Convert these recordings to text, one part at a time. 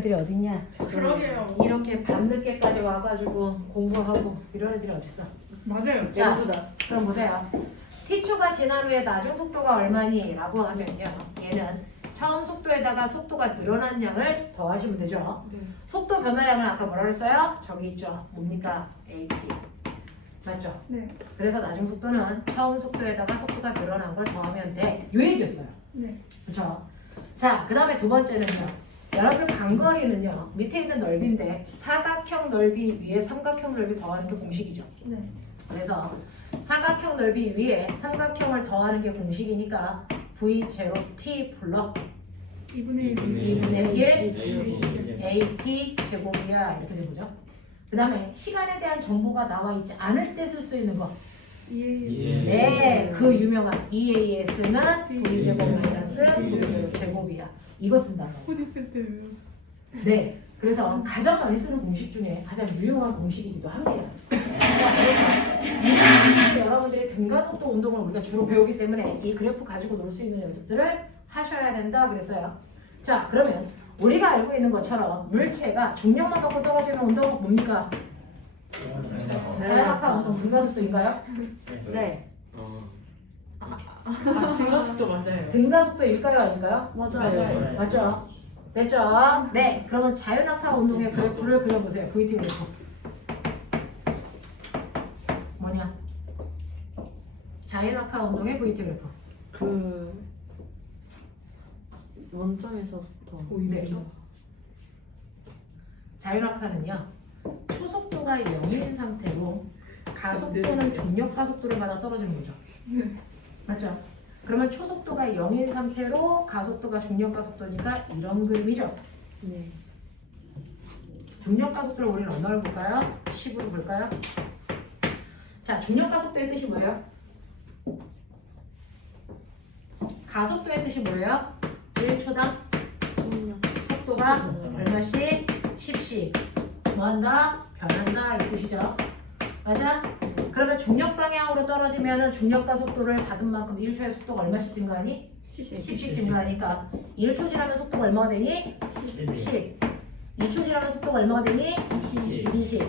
애들이 어딨냐? 그러게요. 이렇게 밤늦게까지 와가지고 공부하고 이런 애들이 어딨어? 맞아요. 자, 배우다. 그럼 보세요. t초가 지난 후에 나중 속도가 얼마니? 라고 하면요, 얘는 처음 속도에다가 속도가 늘어난 양을 더하시면 되죠. 네. 속도 변화량은 아까 뭐라 그랬어요? 저기 있죠. 뭡니까? AT. 맞죠? 네. 그래서 나중 속도는 처음 속도에다가 속도가 늘어난 걸 더하면 돼. 요 얘기였어요. 네. 그렇죠? 자, 그 다음에 두 번째는요. 여러분 간거리는요. 밑에 있는 넓이인데 사각형 넓이 위에 삼각형 넓이 더하는 게 공식이죠. 네. 그래서 사각형 넓이 위에 삼각형을 더하는 게 공식이니까 V0T 불러 2분의 2분의 1. AT 제곱이야 이렇게 된 거죠. 그 다음에 시간에 대한 정보가 나와 있지 않을 때 쓸 수 있는 거. 네, 그 유명한 EAS는 V제곱 마이너스 V 제곱이야. 이거 쓴다고. 코디 세트. 네, 그래서 가장 많이 쓰는 공식 중에 가장 유용한 공식이기도 합니다. 그래서 여러분들이 등가속도 운동을 우리가 주로 배우기 때문에 이 그래프 가지고 놀 수 있는 연습들을 하셔야 된다 그랬어요. 자, 그러면 우리가 알고 있는 것처럼 물체가 중력만 갖고 떨어지는 운동 뭡니까? 자연학화 운동 등가속도인가요? 네. 등가속도 맞아요. 등가속도일까요, 아닌가요? 맞아요. 맞죠? 됐죠? 네. 그러면 자연학화 운동의 그래프를 그려보세요. VT 그래프. 뭐냐? 자연학화 운동의 VT 그래프. 그 원점에서부터 네. 자연학화는요. 초속도가 0인 상태로 가속도는 중력 가속도를 받아 떨어지는 거죠. 맞죠? 그러면 초속도가 0인 상태로 가속도가 중력 가속도니까 이런 그림이죠. 네. 중력 가속도를 우리는 얼마로 볼까요? 10으로 볼까요? 자, 중력 가속도의 뜻이 뭐예요? 가속도의 뜻이 뭐예요? 1초당 속도가 얼마씩? 10씩 뭐한다? 변한다 이 뜻이죠. 맞아? 그러면 중력 방향으로 떨어지면 중력 가속도를 받은 만큼 1초의 속도가 얼마씩 증가하니? 10씩 증가하니까 1초 지나면 속도가 얼마가 되니? 10. 2초 지나면 속도가 얼마가 되니? 20.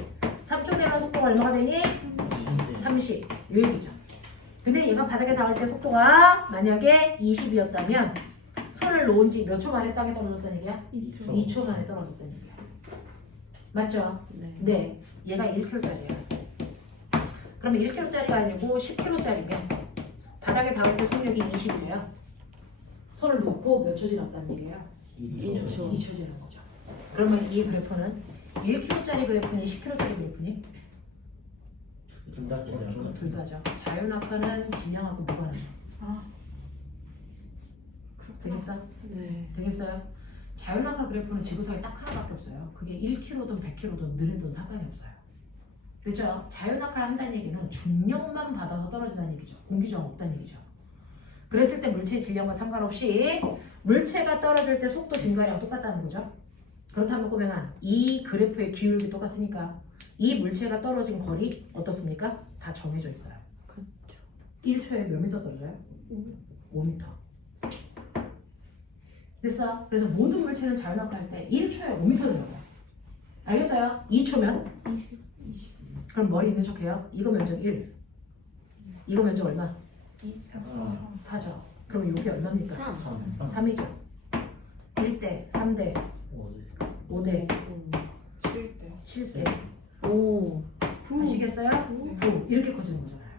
3초 되면 속도가 얼마가 되니? 30. 요 얘기죠. 근데 얘가 바닥에 닿을 때 속도가 만약에 20이었다면 손을 놓은 지 몇 초 만에 땅에 떨어졌다는 얘기야? 2초. 2초 만에 떨어졌다는 얘기야. 맞죠? 네. 네. 얘가 1kg짜리예요. 그러면 1kg짜리가 아니고 10kg짜리면 바닥에 닿을 때 속력이 20이래요. 손을 놓고 몇 초 지났다는 얘기예요? 2초 지난 거죠. 그러면 이 그래프는 1kg짜리 그래프니 10kg짜리 그래프니? 둘 다죠. 자연학화는 진영하고 무관하죠. 아. 되겠어? 네. 되겠어요? 자연학화 그래프는 지구상에 딱 하나밖에 없어요. 그게 1kg든 100kg든 느리든 상관이 없어요. 그렇죠? 자연학화를 한다는 얘기는 중력만 받아서 떨어진다는 얘기죠. 공기저항 없다는 얘기죠. 그랬을 때 물체의 질량과 상관없이 물체가 떨어질 때 속도 증가량 똑같다는 거죠. 그렇다면 꼬맹아, 이 그래프의 기울기 똑같으니까 이 물체가 떨어진 거리 어떻습니까? 다 정해져 있어요. 그렇죠. 1초에 몇 미터 떨어져요? 5미터. 됐어? 그래서 모든 물체는 자연학화할 때 1초에 5미터 들어가요. 알겠어요? 2초면? 20. 그럼 머리 있는 척해요. 이거 면적 1. 이거 면적 얼마? 4죠. 그럼 이게 얼마입니까? 3이죠. 1대, 3대, 5대, 7대. 7대. 오. 아시겠어요? 9. 이렇게 커지는 거잖아요.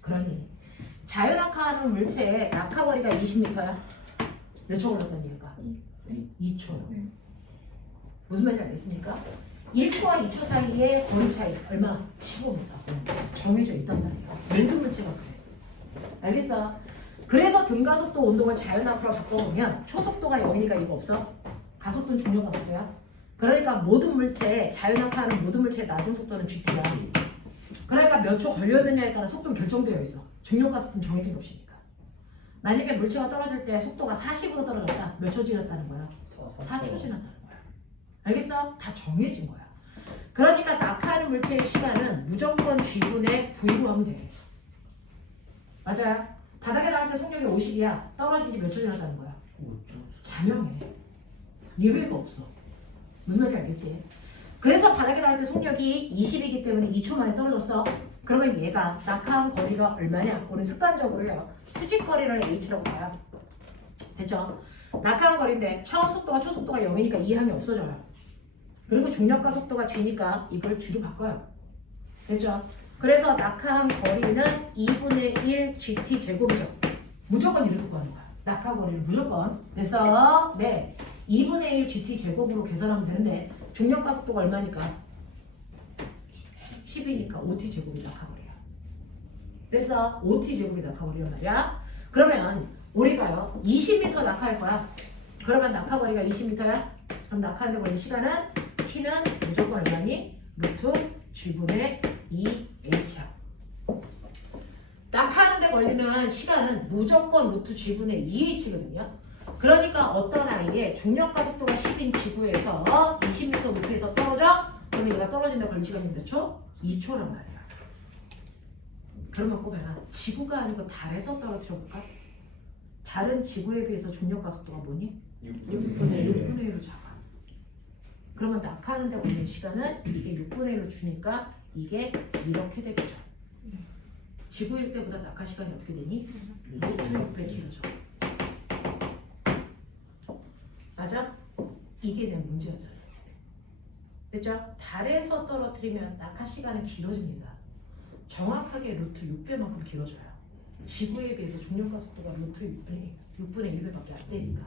그러니 자연학화하는 물체의 낙하거리가 20m야. 몇 초 걸렸다는 얘기일까? 2초. 네. 무슨 말인지 알겠습니까? 1초와 2초 사이의 거리 차이 얼마? 15m. 정해져 있단 말이에요. 모든 물체가 그래. 알겠어? 그래서 등가속도 운동을 자연학화로 바꿔보면 초속도가 0이니까 이거 없어? 가속도는 중력 가속도야. 그러니까 모든 물체, 자연학화하는 모든 물체의 나중 속도는 GT야. 그러니까 몇 초 걸렸느냐에 따라 속도는 결정되어 있어. 중력 가속도는 정해진 게 없으니까. 만약에 물체가 떨어질 때 속도가 40으로 떨어졌다. 몇 초 지났다는 거야? 4초 지났다는 거야. 알겠어? 다 정해진 거야. 그러니까 낙하하는 물체의 시간은 무조건 G분의 V로 하면 돼. 맞아요? 바닥에 닿을 때 속력이 50이야. 떨어지지 몇 초 지났다는 거야? 5초. 자명해. 예외가 없어. 무슨 말인지 알겠지? 그래서 바닥에 닿을 때 속력이 20이기 때문에 2초 만에 떨어졌어. 그러면 얘가 낙하한 거리가 얼마냐? 우리 습관적으로요. 수직 거리를 h라고 봐요. 됐죠? 낙하한 거리인데 처음 속도가 초속도가 0이니까 이 함이 없어져요. 그리고 중력과 속도가 g니까 이걸 g로 바꿔요. 됐죠? 그래서 낙하한 거리는 2분의 1 gt 제곱이죠. 무조건 이렇게 구하는 거야. 낙하 거리를 무조건. 됐어? 네. 2분의 1 gt 제곱으로 계산하면 되는데 중력과 속도가 얼마니까? 10이니까 5t 제곱이 낙하거리야. 됐어? 5t 제곱이 낙하거리란 말이야. 그러면 우리가요 20m 낙하할 거야. 그러면 낙하거리가 20m야? 그럼 낙하하는데 걸린 시간은 t는 무조건 얼마니? 루트 g분의 2h야. 낙하하는데 걸리는 시간은 무조건 루트 g분의 2h거든요. 그러니까 어떤 아이의 중력과 속도가 10인 지구에서 20m 높이에서 떨어져? 그러면 얘가 떨어진다 걸린 시간이 몇 초? 2초란 말이야. 그러면 꼬매가 지구가 아니고 달에서 떨어뜨려 볼까? 달은 지구에 비해서 중력과 속도가 뭐니? 6분의 1로 작아. 그러면 낙하하는 데 걸리는 시간은 이게 6분의 1로 주니까 이게 이렇게 되겠죠. 지구일 때보다 낙하 시간이 어떻게 되니? 루트 6배 길어져. 맞아? 이게 내 문제였잖아요. 됐죠? 달에서 떨어뜨리면 낙하 시간은 길어집니다. 정확하게 루트 6배만큼 길어져요. 지구에 비해서 중력과 속도가 루트 6분의 1배밖에 안 되니까.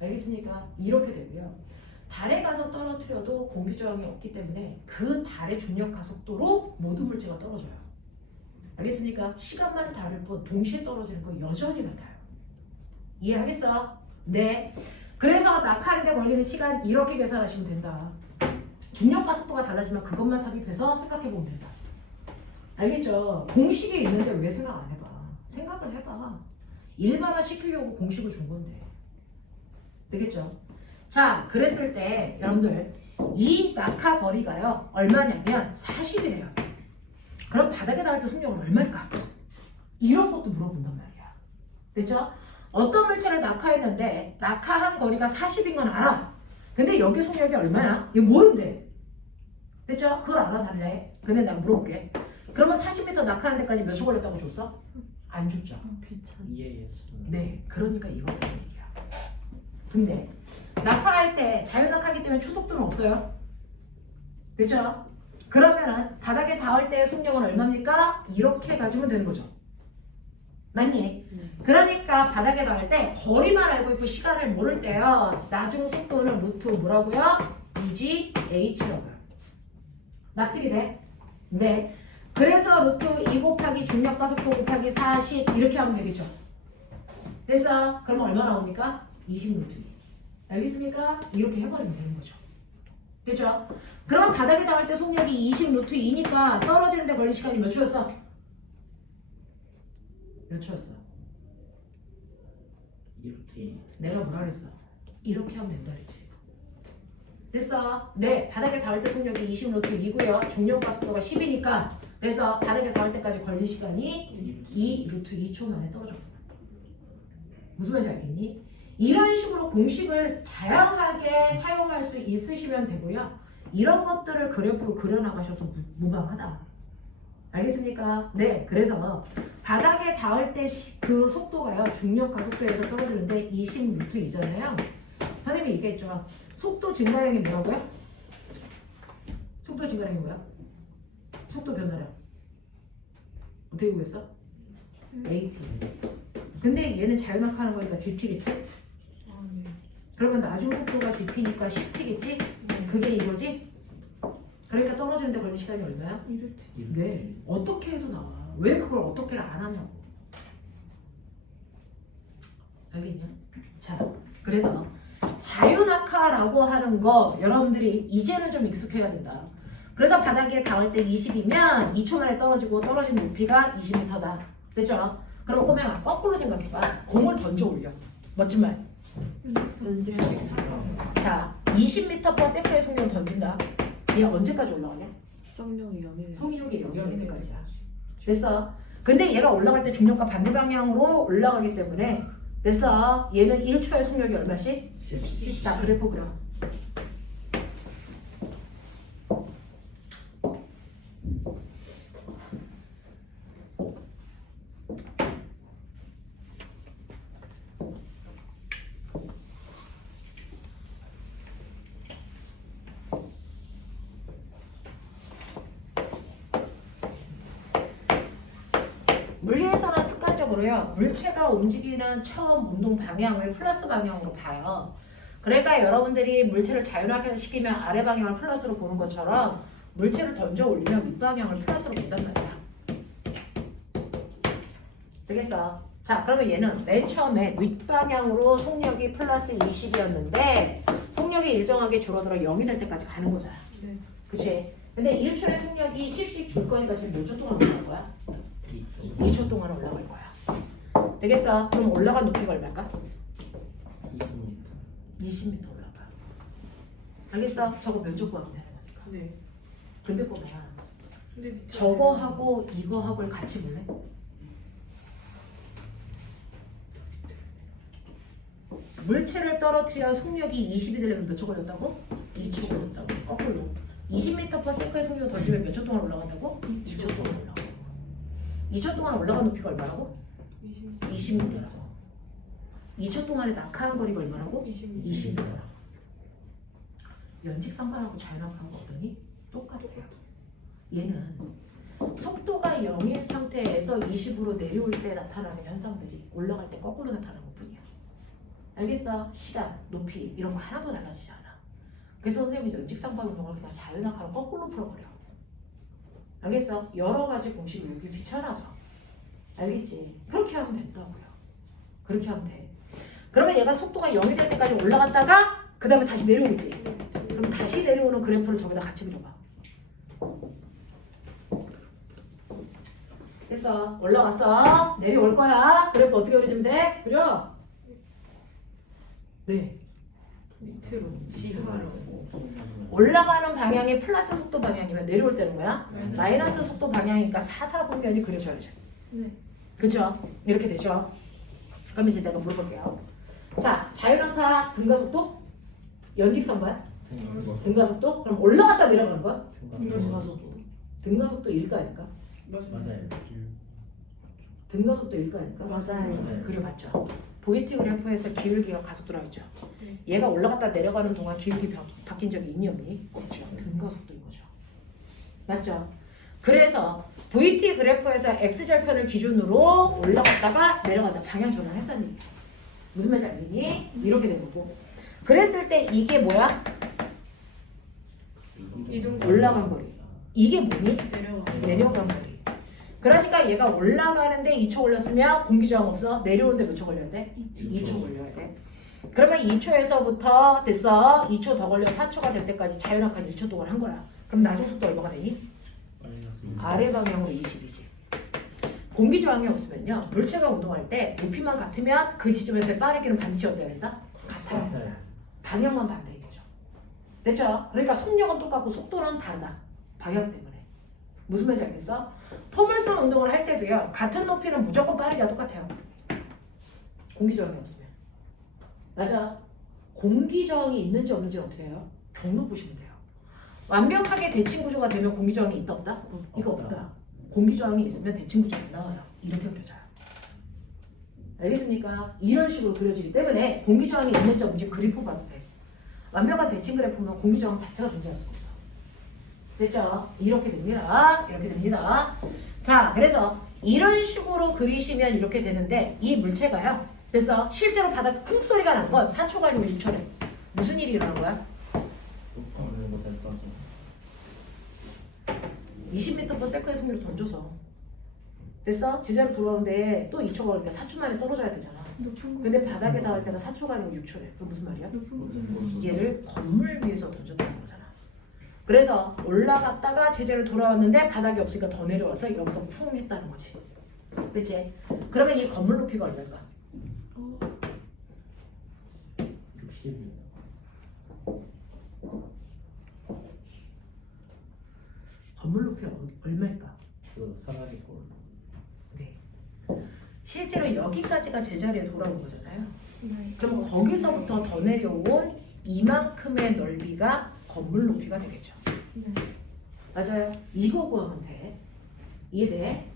알겠습니까? 이렇게 되고요. 달에 가서 떨어뜨려도 공기 저항이 없기 때문에 그 달의 중력과 속도로 모든 물체가 떨어져요. 알겠습니까? 시간만 다를 뿐 동시에 떨어지는 거 여전히 같아요. 이해하겠어? 네. 그래서 낙하하는 데 걸리는 시간 이렇게 계산하시면 된다. 중력과 속도가 달라지면 그것만 삽입해서 생각해보면 된다. 알겠죠? 공식이 있는데 왜 생각 안 해봐? 생각을 해봐. 일반화 시키려고 공식을 준 건데. 되겠죠? 자, 그랬을 때 여러분들 이 낙하 거리가요 얼마냐면 40이래요. 그럼 바닥에 닿을 때 속력은 얼마일까? 이런 것도 물어본단 말이야. 됐죠? 어떤 물체를 낙하했는데 낙하한 거리가 40인 건 알아. 근데 여기 속력이 얼마야? 이거 모른대. 됐죠? 그걸 알아달래. 근데 내가 물어볼게. 그러면 40m 낙하하는 데까지 몇 초 걸렸다고 줬어? 안 줬죠. 귀찮아. 네, 그러니까 이것을 얘기야. 근데 낙하할 때 자유낙하기 때문에 초속도는 없어요. 됐죠? 그러면은 바닥에 닿을 때의 속력은 얼마입니까? 이렇게 가지면 되는 거죠. 맞니? 그러니까 바닥에 닿을 때 거리만 알고 있고 시간을 모를 때요. 나중 속도는 루트 뭐라고요? 2gh라고요. 납득이 돼? 네. 그래서 루트 2 곱하기 중력과 속도 곱하기 40 이렇게 하면 되겠죠. 됐어? 그러면 얼마 나옵니까? 20 루트 2. 알겠습니까? 이렇게 해버리면 되는 거죠. 됐죠? 그러면 바닥에 닿을 때 속력이 20 루트 2니까 떨어지는 데 걸린 시간이 몇 초였어? 몇 초였어? 내가 뭐라 그랬어? 이렇게 하면 된다 그랬지. 됐어? 네, 바닥에 닿을 때 속력이 20 루트 2고요. 중력과 속도가 10이니까 됐어? 바닥에 닿을 때까지 걸린 시간이 2 루트 2초 만에 떨어졌고. 무슨 말인지 알겠니? 이런 식으로 공식을 다양하게 사용할 수 있으시면 되고요. 이런 것들을 그래프로 그려나가셔도 무방하다. 알겠습니까? 네, 그래서 바닥에 닿을 때 그 속도가요. 중력과 속도에서 떨어지는데 20 루트 2잖아요. 선생님이 얘기했죠. 속도 증가량이 뭐라고요? 속도 증가량이 뭐야? 속도 변화량. 어떻게 구했어? AT. 근데 얘는 자유낙하하는 거니까 GT겠지? 아, 네. 그러면 나중 속도가 GT니까 10T겠지? 그게 이거지? 그러니까 떨어지는데 걸린 시간이 얼마야? 1루트. 네. 어떻게 해도 나와. 왜 그걸 어떻게를 안 하냐고. 알겠냐? 자, 그래서 자유낙하라고 하는 거 여러분들이 이제는 좀 익숙해야 된다. 그래서 바닥에 닿을 때 20이면 2초 만에 떨어지고 떨어진 높이가 20m다. 됐죠? 그럼 꼬맹아 거꾸로 생각해봐. 공을 던져 올려. 멋진 말. 연습. 자, 20m/s의 속력을 던진다. 얘 언제까지 올라가냐? 성령이 영해. 속력이 0일 때까지야. 됐어? 근데 얘가 올라갈 때 중력과 반대 방향으로 올라가기 때문에 됐어? 얘는 1초의 속력이 얼마씩? 자, 그래프 그려. 물리에서는 습관적으로요, 물체가 움직이는 처음 운동 방향을 플러스 방향으로 봐요. 그러니까 여러분들이 물체를 자율학습 시키면 아래 방향을 플러스로 보는 것처럼 물체를 던져 올리면 윗방향을 플러스로 본단 말이야. 되겠어? 자, 그러면 얘는 맨 처음에 윗방향으로 속력이 플러스 20이었는데 속력이 일정하게 줄어들어 0이 될 때까지 가는 거잖아. 네. 그치? 근데 1초의 속력이 10씩 줄 거니까 지금 몇 초 동안 올라갈 거야? 2초 동안 올라갈 거야. 되겠어? 그럼 올라간 높이가 얼마일까? 20m 올라가. 알겠어? 저거 면적 구하면 되는 거니까. 네. 근데 보면 근데 밑에 저거하고 이거하고를 같이 볼래? 물체를 떨어뜨려 속력이 20이 되려면 몇 초 걸렸다고? 2초 걸렸다고. 거꾸로 20m/s의 속력을 던지면 몇 초 동안 올라간다고? 2초 동안 올라간다고. 2초 동안 올라간 높이가 얼마라고? 20m라고. 2초 동안에 낙하한 거리가 얼마라고? 20m라고. 연직상관하고 자연학하고 보더니 똑같아요. 얘는 속도가 0인 상태에서 20으로 내려올 때 나타나는 현상들이 올라갈 때 거꾸로 나타나는 것뿐이야. 알겠어? 시간, 높이 이런 거 하나도 달라지지 않아. 그래서 선생님이 연직상관 운동을 그냥 자연학하고 거꾸로 풀어버려. 알겠어? 여러 가지 공식이 여기 귀찮아서. 알겠지? 그렇게 하면 된다고요. 그렇게 하면 돼. 그러면 얘가 속도가 0이 될 때까지 올라갔다가 그 다음에 다시 내려오겠지? 그럼 다시 내려오는 그래프를 저기다 같이 그려봐. 됐어. 올라갔어. 내려올 거야. 그래프 어떻게 그려주면 돼? 그려. 네. 밑으로 지하로 올라가는 방향이 플러스 속도 방향이면 내려올 때는 뭐야? 마이너스 속도 방향이니까 사사분면이 그려져야죠. 네. 그죠? 이렇게 되죠? 그럼 이제 내가 물어볼게요. 자, 자율항타 등가속도? 연직선거야? 등가속도? 그럼 올라갔다 내려가는 거야? 등가속도 일가 아닐까? 맞아요. 등가속도 일가 아닐까? 맞아요. 그려봤죠? 보이티 그래프에서 기울기가 가속도라고 했죠? 얘가 올라갔다 내려가는 동안 기울기 바뀐 적이 있니 없니? 없죠. 등가속도인 거죠. 맞죠? 그래서 VT 그래프에서 X절편을 기준으로 올라갔다가 내려간다. 방향 전환했다는 얘기야. 무슨 말인지 알겠니? 이렇게 된 거고. 그랬을 때 이게 뭐야? 이동 올라간 거리. 이게 뭐니? 내려가. 내려간 거리. 그러니까 얘가 올라가는데 2초 걸렸으면 공기저항 없어. 내려오는데 몇 초 걸려야 돼? 2초 걸려야 돼. 그러면 2초에서부터 됐어. 2초 더 걸려 4초가 될 때까지 자율학한 2초 동안 한 거야. 그럼 나중 속도 얼마가 되니? 아래 방향으로 20이지. 공기저항이 없으면요. 물체가 운동할 때 높이만 같으면 그 지점에서 빠르기는 반드시 어때야 된다? 같아야 된다. 방향만 반대인 거죠. 됐죠? 그러니까 속력은 똑같고 속도는 다르다. 방향 때문에. 무슨 말인지 알겠어? 포물선 운동을 할 때도요. 같은 높이는 무조건 빠르기가 똑같아요. 공기저항이 없으면. 맞아. 공기저항이 있는지 없는지 어떻게 해요? 경로 보시면 돼요. 완벽하게 대칭 구조가 되면 공기저항이 있다 없다? 이거 없다. 공기저항이 있으면 대칭 구조가 안 나와요. 이렇게 그려져요. 알겠습니까? 이런 식으로 그려지기 때문에 공기저항이 있는지 없는지 그래프 봐도 돼. 완벽한 대칭 그래프는 공기저항 자체가 존재할 수가 없어. 됐죠? 이렇게 됩니다. 이렇게 됩니다. 자, 그래서 이런 식으로 그리시면 이렇게 되는데 이 물체가요. 됐어? 실제로 바닥 쿵 소리가 난 건 4초가 아니고 6초래. 무슨 일이 일어난 거야? 20m/s의 속력을 던져서. 됐어? 제자로 돌아오는데 또 2초가 걸리니까 4초 만에 떨어져야 되잖아. 근데 바닥에 닿을 때가 4초가 아니고 6초래. 그럼 무슨 말이야? 얘를 건물 위에서 던졌다는 거잖아. 그래서 올라갔다가 제자로 돌아왔는데 바닥이 없으니까 더 내려와서 여기서 쿵 했다는 거지. 그치? 그러면 이 건물 높이가 얼마일까? 60이요. 건물 높이 얼마일까? 그 사다리 꼴. 네. 실제로 여기까지가 제자리에 돌아온 거잖아요. 네. 그럼 거기서부터 더 내려온 이만큼의 넓이가 건물 높이가 되겠죠. 네. 맞아요. 이거 구하면 돼. 이해돼?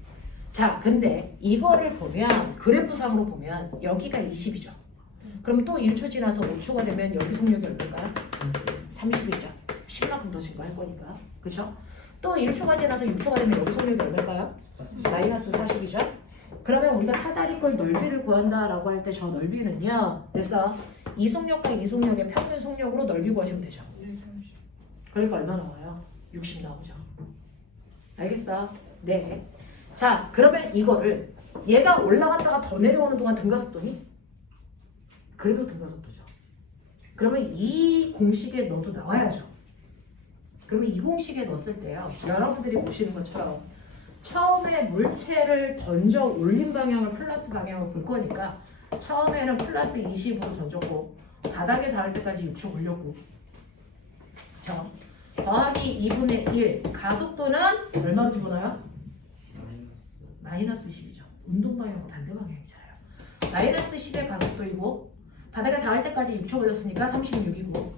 자, 근데 이거를 보면 그래프상으로 보면 여기가 20이죠. 그럼 또 1초 지나서 5초가 되면 여기 속력이 얼마일까요? 30이죠. 10만큼 더 증가할 거니까. 그죠? 또 1초가 지나서 6초가 되면 여기 속력이 얼마일까요? 마이너스 40이죠. 그러면 우리가 사다리꼴 넓이를 구한다라고 할 때 저 넓이는요. 그래서 이 속력과 이 속력의 평균 속력으로 넓이 구하시면 되죠. 네, 30. 그러니까 얼마 나와요? 60 나오죠. 알겠어? 네. 자, 그러면 이거를 얘가 올라갔다가 더 내려오는 동안 등가속도니? 그래도 등가속도죠. 그러면 이 공식에 넣어도 나와야죠. 그러면 이 공식에 넣었을 때요. 여러분들이 보시는 것처럼 처음에 물체를 던져 올린 방향을 플러스 방향으로 볼 거니까 처음에는 플러스 20으로 던졌고 바닥에 닿을 때까지 6초 걸렸고 자, 더하기 2분의 1 가속도는 얼마로 집어넣어요? 마이너스 10이죠. 운동 방향과 반대 방향이잖아요. 마이너스 10의 가속도이고 바닥에 닿을 때까지 6초 걸렸으니까 36이고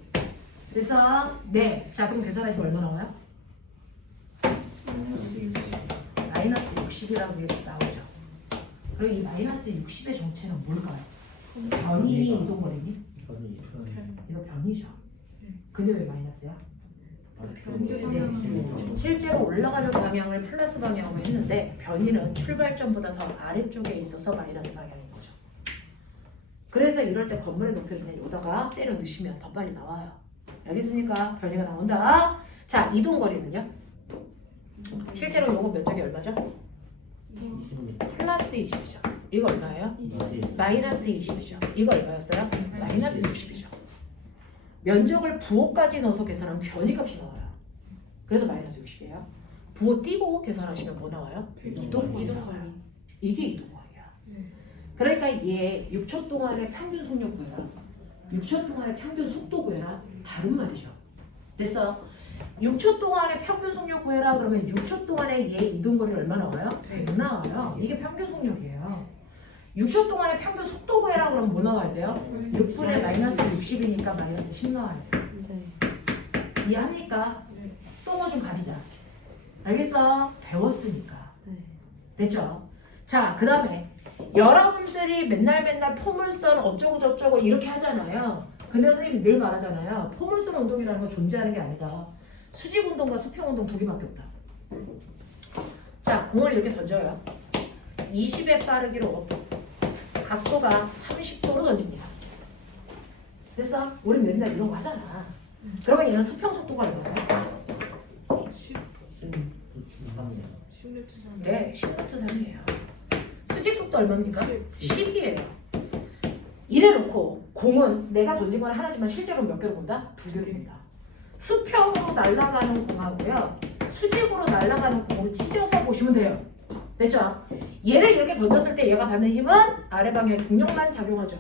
그래서 네, 자 그럼 계산하시면 얼마 나와요? 마이너스 60이라고 나오죠. 그럼 이 마이너스 60의 정체는 뭘까요? 변이 이동거리니? 이거 변이죠. 근데 왜 마이너스야? 실제로 올라가는 방향을 플러스 방향으로 했는데 변이는 출발점보다 더 아래쪽에 있어서 마이너스 방향인 거죠. 그래서 이럴 때 건물의 높이를 그냥 여기다가 때려 넣으시면 더 빨리 나와요. 알겠습니까? 변이가 나온다. 자, 이동거리는요? 실제로 요거 면적이 얼마죠? 플러스 20이죠. 이거 얼마예요? 마이너스 20이죠. 이거 얼마였어요? 마이너스 60이죠. 면적을 부호까지 넣어서 계산하면 변이값이 나와요. 그래서 마이너스 60이에요. 부호 띄고 계산하시면 뭐 나와요? 이동거리 나와요. 이게 이동거리야. 그러니까 얘 6초 동안의 평균 속력 구해라. 6초 동안의 평균 속도 구해라. 다른 말이죠. 그래서 6초 동안의 평균 속력 구해라 그러면 6초 동안에 얘 이동거리 얼마 나와요? 100 나와요. 이게 평균 속력이에요. 6초 동안의 평균 속도 구해라 그러면 뭐 나와야 돼요? 6분의 마이너스 60이니까 마이너스 10 나와야 돼요. 네. 이해합니까? 네. 똥어 좀 가리자. 알겠어? 배웠으니까. 네. 됐죠? 자, 그 다음에 여러분들이 맨날 포물선 어쩌고 저쩌고 이렇게 하잖아요. 근데 선생님이 늘 말하잖아요. 포물선 운동이라는 건 존재하는 게 아니다. 수직 운동과 수평 운동 두 개밖에 없다. 자, 공을 이렇게 던져요. 20의 빠르기로 각도가 30도로 던집니다. 됐어? 우리 맨날 이런 거 하잖아. 그러면 얘는 수평 속도가 얼마예요? 10. 10m 3. 네, 10m 3이에요. 수직 속도 얼마입니까? 10이에요. 이래놓고 공은 내가 던진 건 하나지만 실제로 몇 개로 본다? 두 개로 본다. 수평으로 날아가는 공하고요. 수직으로 날아가는 공으로 찢어서 보시면 돼요. 됐죠? 얘를 이렇게 던졌을 때 얘가 받는 힘은 아래 방향 중력만 작용하죠.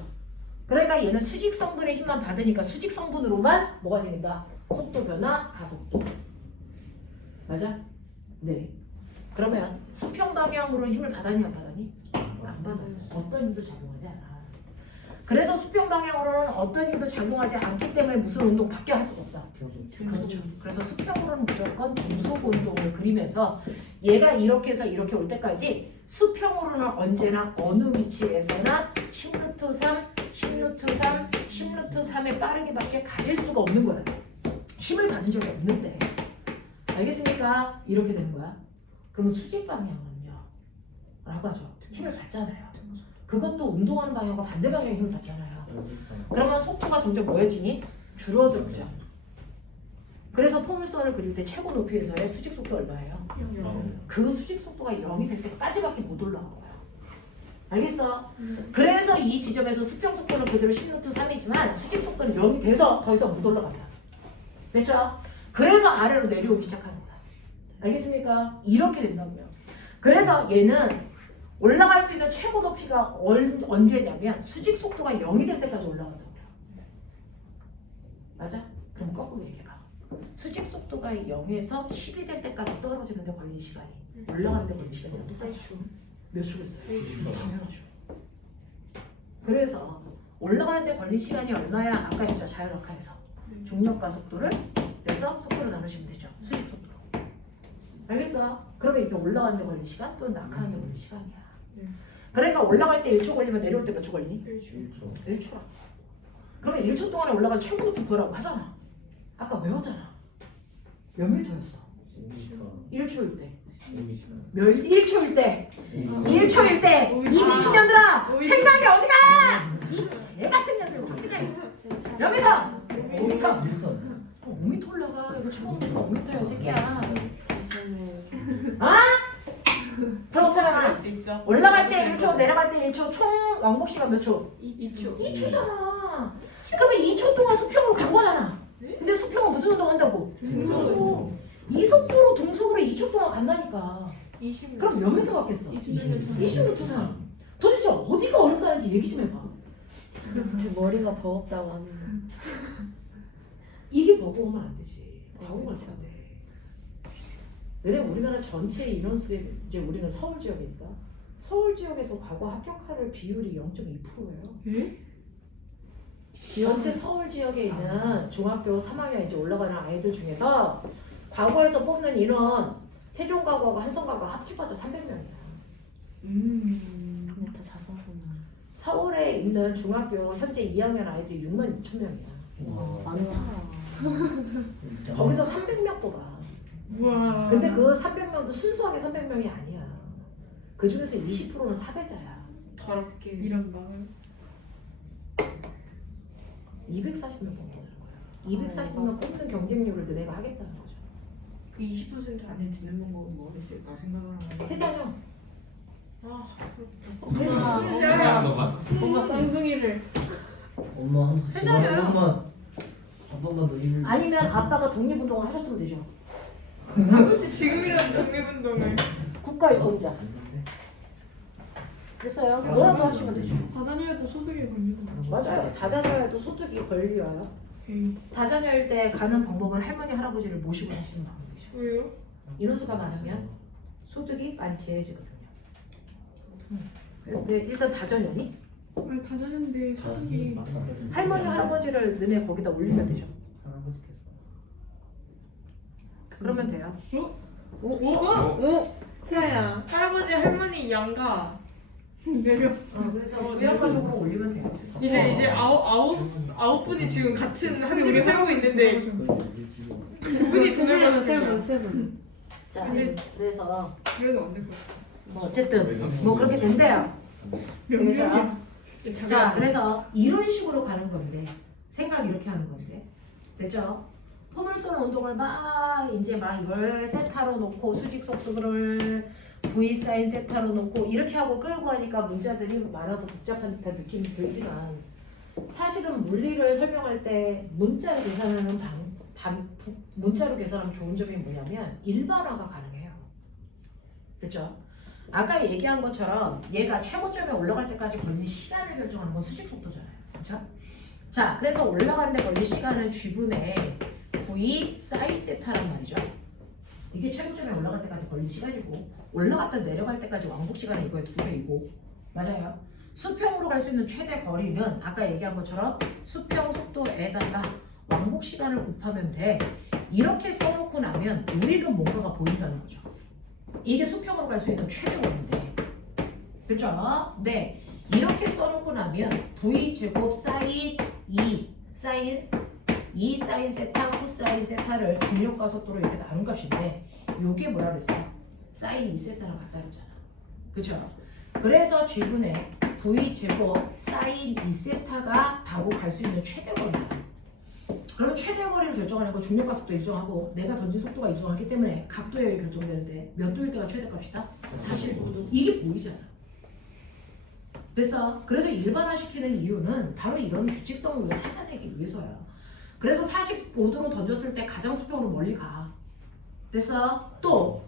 그러니까 얘는 수직 성분의 힘만 받으니까 수직 성분으로만 뭐가 됩니다? 속도 변화, 가속도. 맞아? 네. 그러면 수평 방향으로 힘을 받았니 안 받았니? 안 받았어. 어떤 힘도 작용하지 않아. 그래서 수평 방향으로는 어떤 힘도 작용하지 않기 때문에 무슨 운동밖에 할 수가 없다. 그렇죠. 그래서 수평으로는 무조건 중속 운동을 그리면서 얘가 이렇게 해서 이렇게 올 때까지 수평으로는 언제나 어느 위치에서나 10루트 3, 10루트 3, 10루트 3의 빠르기밖에 가질 수가 없는 거야. 힘을 받은 적이 없는데. 알겠습니까? 이렇게 되는 거야. 그럼 수직 방향은요? 라고 하죠. 힘을 받잖아요. 그것도 운동하는 방향과 반대 방향에 힘을 받잖아요. 그러면 속도가 점점 뭐해지니? 줄어들죠. 그래서 포물선을 그릴 때 최고 높이에서의 수직 속도 얼마예요? 그 수직 속도가 0이 될 때까지밖에 못 올라가요. 알겠어? 그래서 이 지점에서 수평 속도는 그대로 10루트 3이지만 수직 속도는 0이 돼서 더 이상 못 올라간다. 됐죠? 그래서 아래로 내려오기 시작하는 거야. 알겠습니까? 이렇게 된다고요. 그래서 얘는 올라갈 수 있는 최고 높이가 언제냐면 수직 속도가 0이 될 때까지 올라간다고요. 맞아? 그럼 거꾸로 얘기해봐. 수직 속도가 0에서 10이 될 때까지 떨어지는 데 걸린 시간이 올라가는 데 걸린 시간이랑 똑같죠. 몇 초겠어요? 당연하죠. 그래서 올라가는데 걸린 시간이 얼마야? 아까 했죠. 자연학화에서 중력과 속도를 그래서 속도로 나누시면 되죠. 수직 속도로. 알겠어? 그러면 이게 올라가는데 걸린 시간 또는 낙하하는데 걸린 시간이야. 네. 그러니까 올라갈 때 1초 걸리면 내려올 때 몇 초 걸리니? 1초. 1초. 1초라. 그러면 1초 동안에 올라간 최고 속도 구하라고 하잖아. 아까 외웠잖아. 몇 미터였어? 10m. 1초일 때. 12시간. 1초일 때. 1초일 때. 이 미친년들아! 생각이 어디가! 이 개같은 년들 어디가! 몇 미터? 5미터. 5미터 올라가. 이거 초등학교 5미터야, 새끼야. 아? 그럼 설명하라. 수 있어. 올라갈 때 1초, 내려갈 때 1초, 총 왕복 시간 몇 초? 2초. 2초잖아. 그러면 2초 동안 수평으로 간 거잖아. 네? 근데 수평은 무슨 운동 한다고? 등속. 이 속도로 등속으로 2초 동안 간다니까. 20. 그럼 몇 미터 갔겠어? 20m잖아. 도대체 어디가 어렵다는지 얘기 좀 해봐. 머리가 버겁다고 하는 이게 버거우면 안 되지. 과거가 안 돼. 내래 우리나라 전체 인원수의 이제 우리는 서울 지역이니까 서울 지역에서 과거 합격할 비율이 0.2%예요. 예? 전체 서울 지역에 있는 중학교 3학년 이제 올라가는 아이들 중에서 과거에서 뽑는 인원 세종과거하고 한성과거 합치고도 300명이야. 그냥 다 자사고나. 서울에 있는 중학교 현재 2학년 아이들이 6만 2천 명이야. 와 많다. 거기서 300명 뽑아. 우와. 근데 그 300명도 순수하게 300명이 아니야. 그 중에서 20%는 사배자야. 더럽게 이런 마음. 240명 뽑는 거야. 240명 뽑는 경쟁률을 너네가 하겠다는 거죠. 그 20% 안에 드는 방법은 뭐랬을까 생각을 하면. 세자녀. 엄마 쌍둥이를. 엄마 한 세자녀요. 번만 더 힘을. 아니면 아빠가 독립운동을 하셨으면 되죠. 그렇지 지금이라도 독립운동을. 국가의 공자. 됐어요. 몰아서 하시면 되죠. 다자녀에도 소득이 걸리는 거죠. 맞아요. 다자녀에도 소득이 걸려요. 다자녀일 때 가는 방법은 할머니 할아버지를 모시고 하시는 방법이죠. 왜요? 인원수가 많으면 소득이 만체해지거든요. 근데 일단 다자녀니? 아니 다자녀인데 소득이. 할머니 할아버지를 너네 거기다 올리면 되죠. 그러면 돼요. 오 태아야. 할아버지 할머니 양가 내려. 그래서 부양가족으로 올리면 돼요. 이제 아홉 분이 지금 같은 한 집에 살고 있는데 두 분이 돈을 버시는 세 분. 자, 근데- 그래서 그래도 안 될 것 같아. 뭐 어쨌든 뭐 그렇게 된대요. 몇 그죠? 명이야? 자, 그래서 이런 식으로 가는 건데 생각 이렇게 하는 건데 됐죠? 폼을 쏘는 운동을 막 이제 막 이걸 세타로 놓고 수직 속도를 V 사인 세타로 놓고 이렇게 하고 끌고 하니까 문자들이 많아서 복잡한 듯한 느낌이 들지만 사실은 물리를 설명할 때 문자로 계산하는 문자로 계산하면 좋은 점이 뭐냐면 일반화가 가능해요. 됐죠? 아까 얘기한 것처럼 얘가 최고점에 올라갈 때까지 걸린 시간을 결정하는 건 수직 속도잖아요. 그렇죠? 자, 그래서 올라가는 데 걸린 시간은 G분의 V 사인 세타란 말이죠. 이게 최고점에 올라갈 때까지 걸린 시간이고 올라갔다 내려갈 때까지 왕복 시간은 이거의 2배이고 맞아요. 수평으로 갈 수 있는 최대 거리는 아까 얘기한 것처럼 수평 속도에다가 왕복 시간을 곱하면 돼. 이렇게 써놓고 나면 우리는 뭔가가 보인다는 거죠. 이게 수평으로 갈 수 있는 최대 거리인데 그렇죠? 네. 이렇게 써놓고 나면 V제곱 사인 2 사인 2 사인 세타 코사인 세타를 중력과 속도로 이렇게 나눈 값인데 요게 뭐라 그랬어? 사인 2세타랑 같다 그랬잖아. 그쵸? 그래서 G분의 V제곱 사인 2세타가 바로 갈 수 있는 최대 거리야. 그러면 최대 거리를 결정하는 거 중력과 속도 일정하고 내가 던진 속도가 일정하기 때문에 각도에 결정되는데 몇 도일 때가 최대값이다? 45도. 이게 보이잖아. 됐어? 그래서 일반화시키는 이유는 바로 이런 규칙성을 우리가 찾아내기 위해서야. 그래서 45도로 던졌을 때 가장 수평으로 멀리 가. 됐어? 또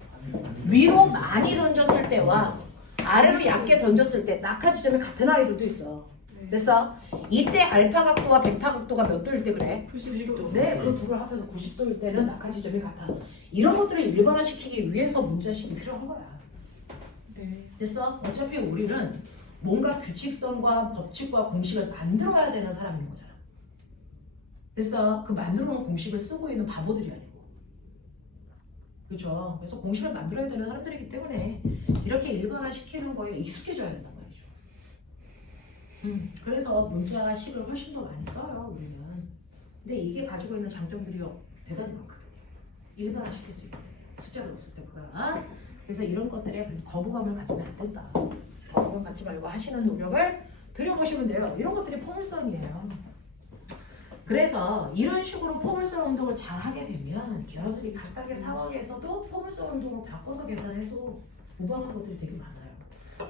위로 많이 던졌을 때와 아래로 얇게 던졌을 때 낙하 지점이 같은 아이들도 있어. 됐어? 이때 알파 각도와 베타 각도가 몇 도일 때 그래? 90도. 네, 그 둘을 합해서 90도일 때는 낙하 지점이 같아. 이런 것들을 일반화시키기 위해서 문자식이 필요한 거야. 네. 됐어? 어차피 우리는 뭔가 규칙성과 법칙과 공식을 만들어야 되는 사람인 거잖아. 그래서 그 만들어 놓은 공식을 쓰고 있는 바보들이 아니고. 그죠? 그래서 공식을 만들어야 되는 사람들이기 때문에 이렇게 일반화시키는 거에 익숙해져야 된단 말이죠. 그래서 문자식을 훨씬 더 많이 써요, 우리는. 근데 이게 가지고 있는 장점들이 대단히 많거든요. 일반화시킬 수 있고 숫자로 쓸 때보다. 그래서 이런 것들에 거부감을 가지면 안 된다. 거부감 갖지 말고 하시는 노력을 들여보시면 돼요. 이런 것들이 포물선이에요. 그래서 이런 식으로 포물선 운동을 잘 하게 되면 여러분들이 각각의 상황에서도 포물선 운동으로 바꿔서 계산해서 무방한 것들이 되게 많아요.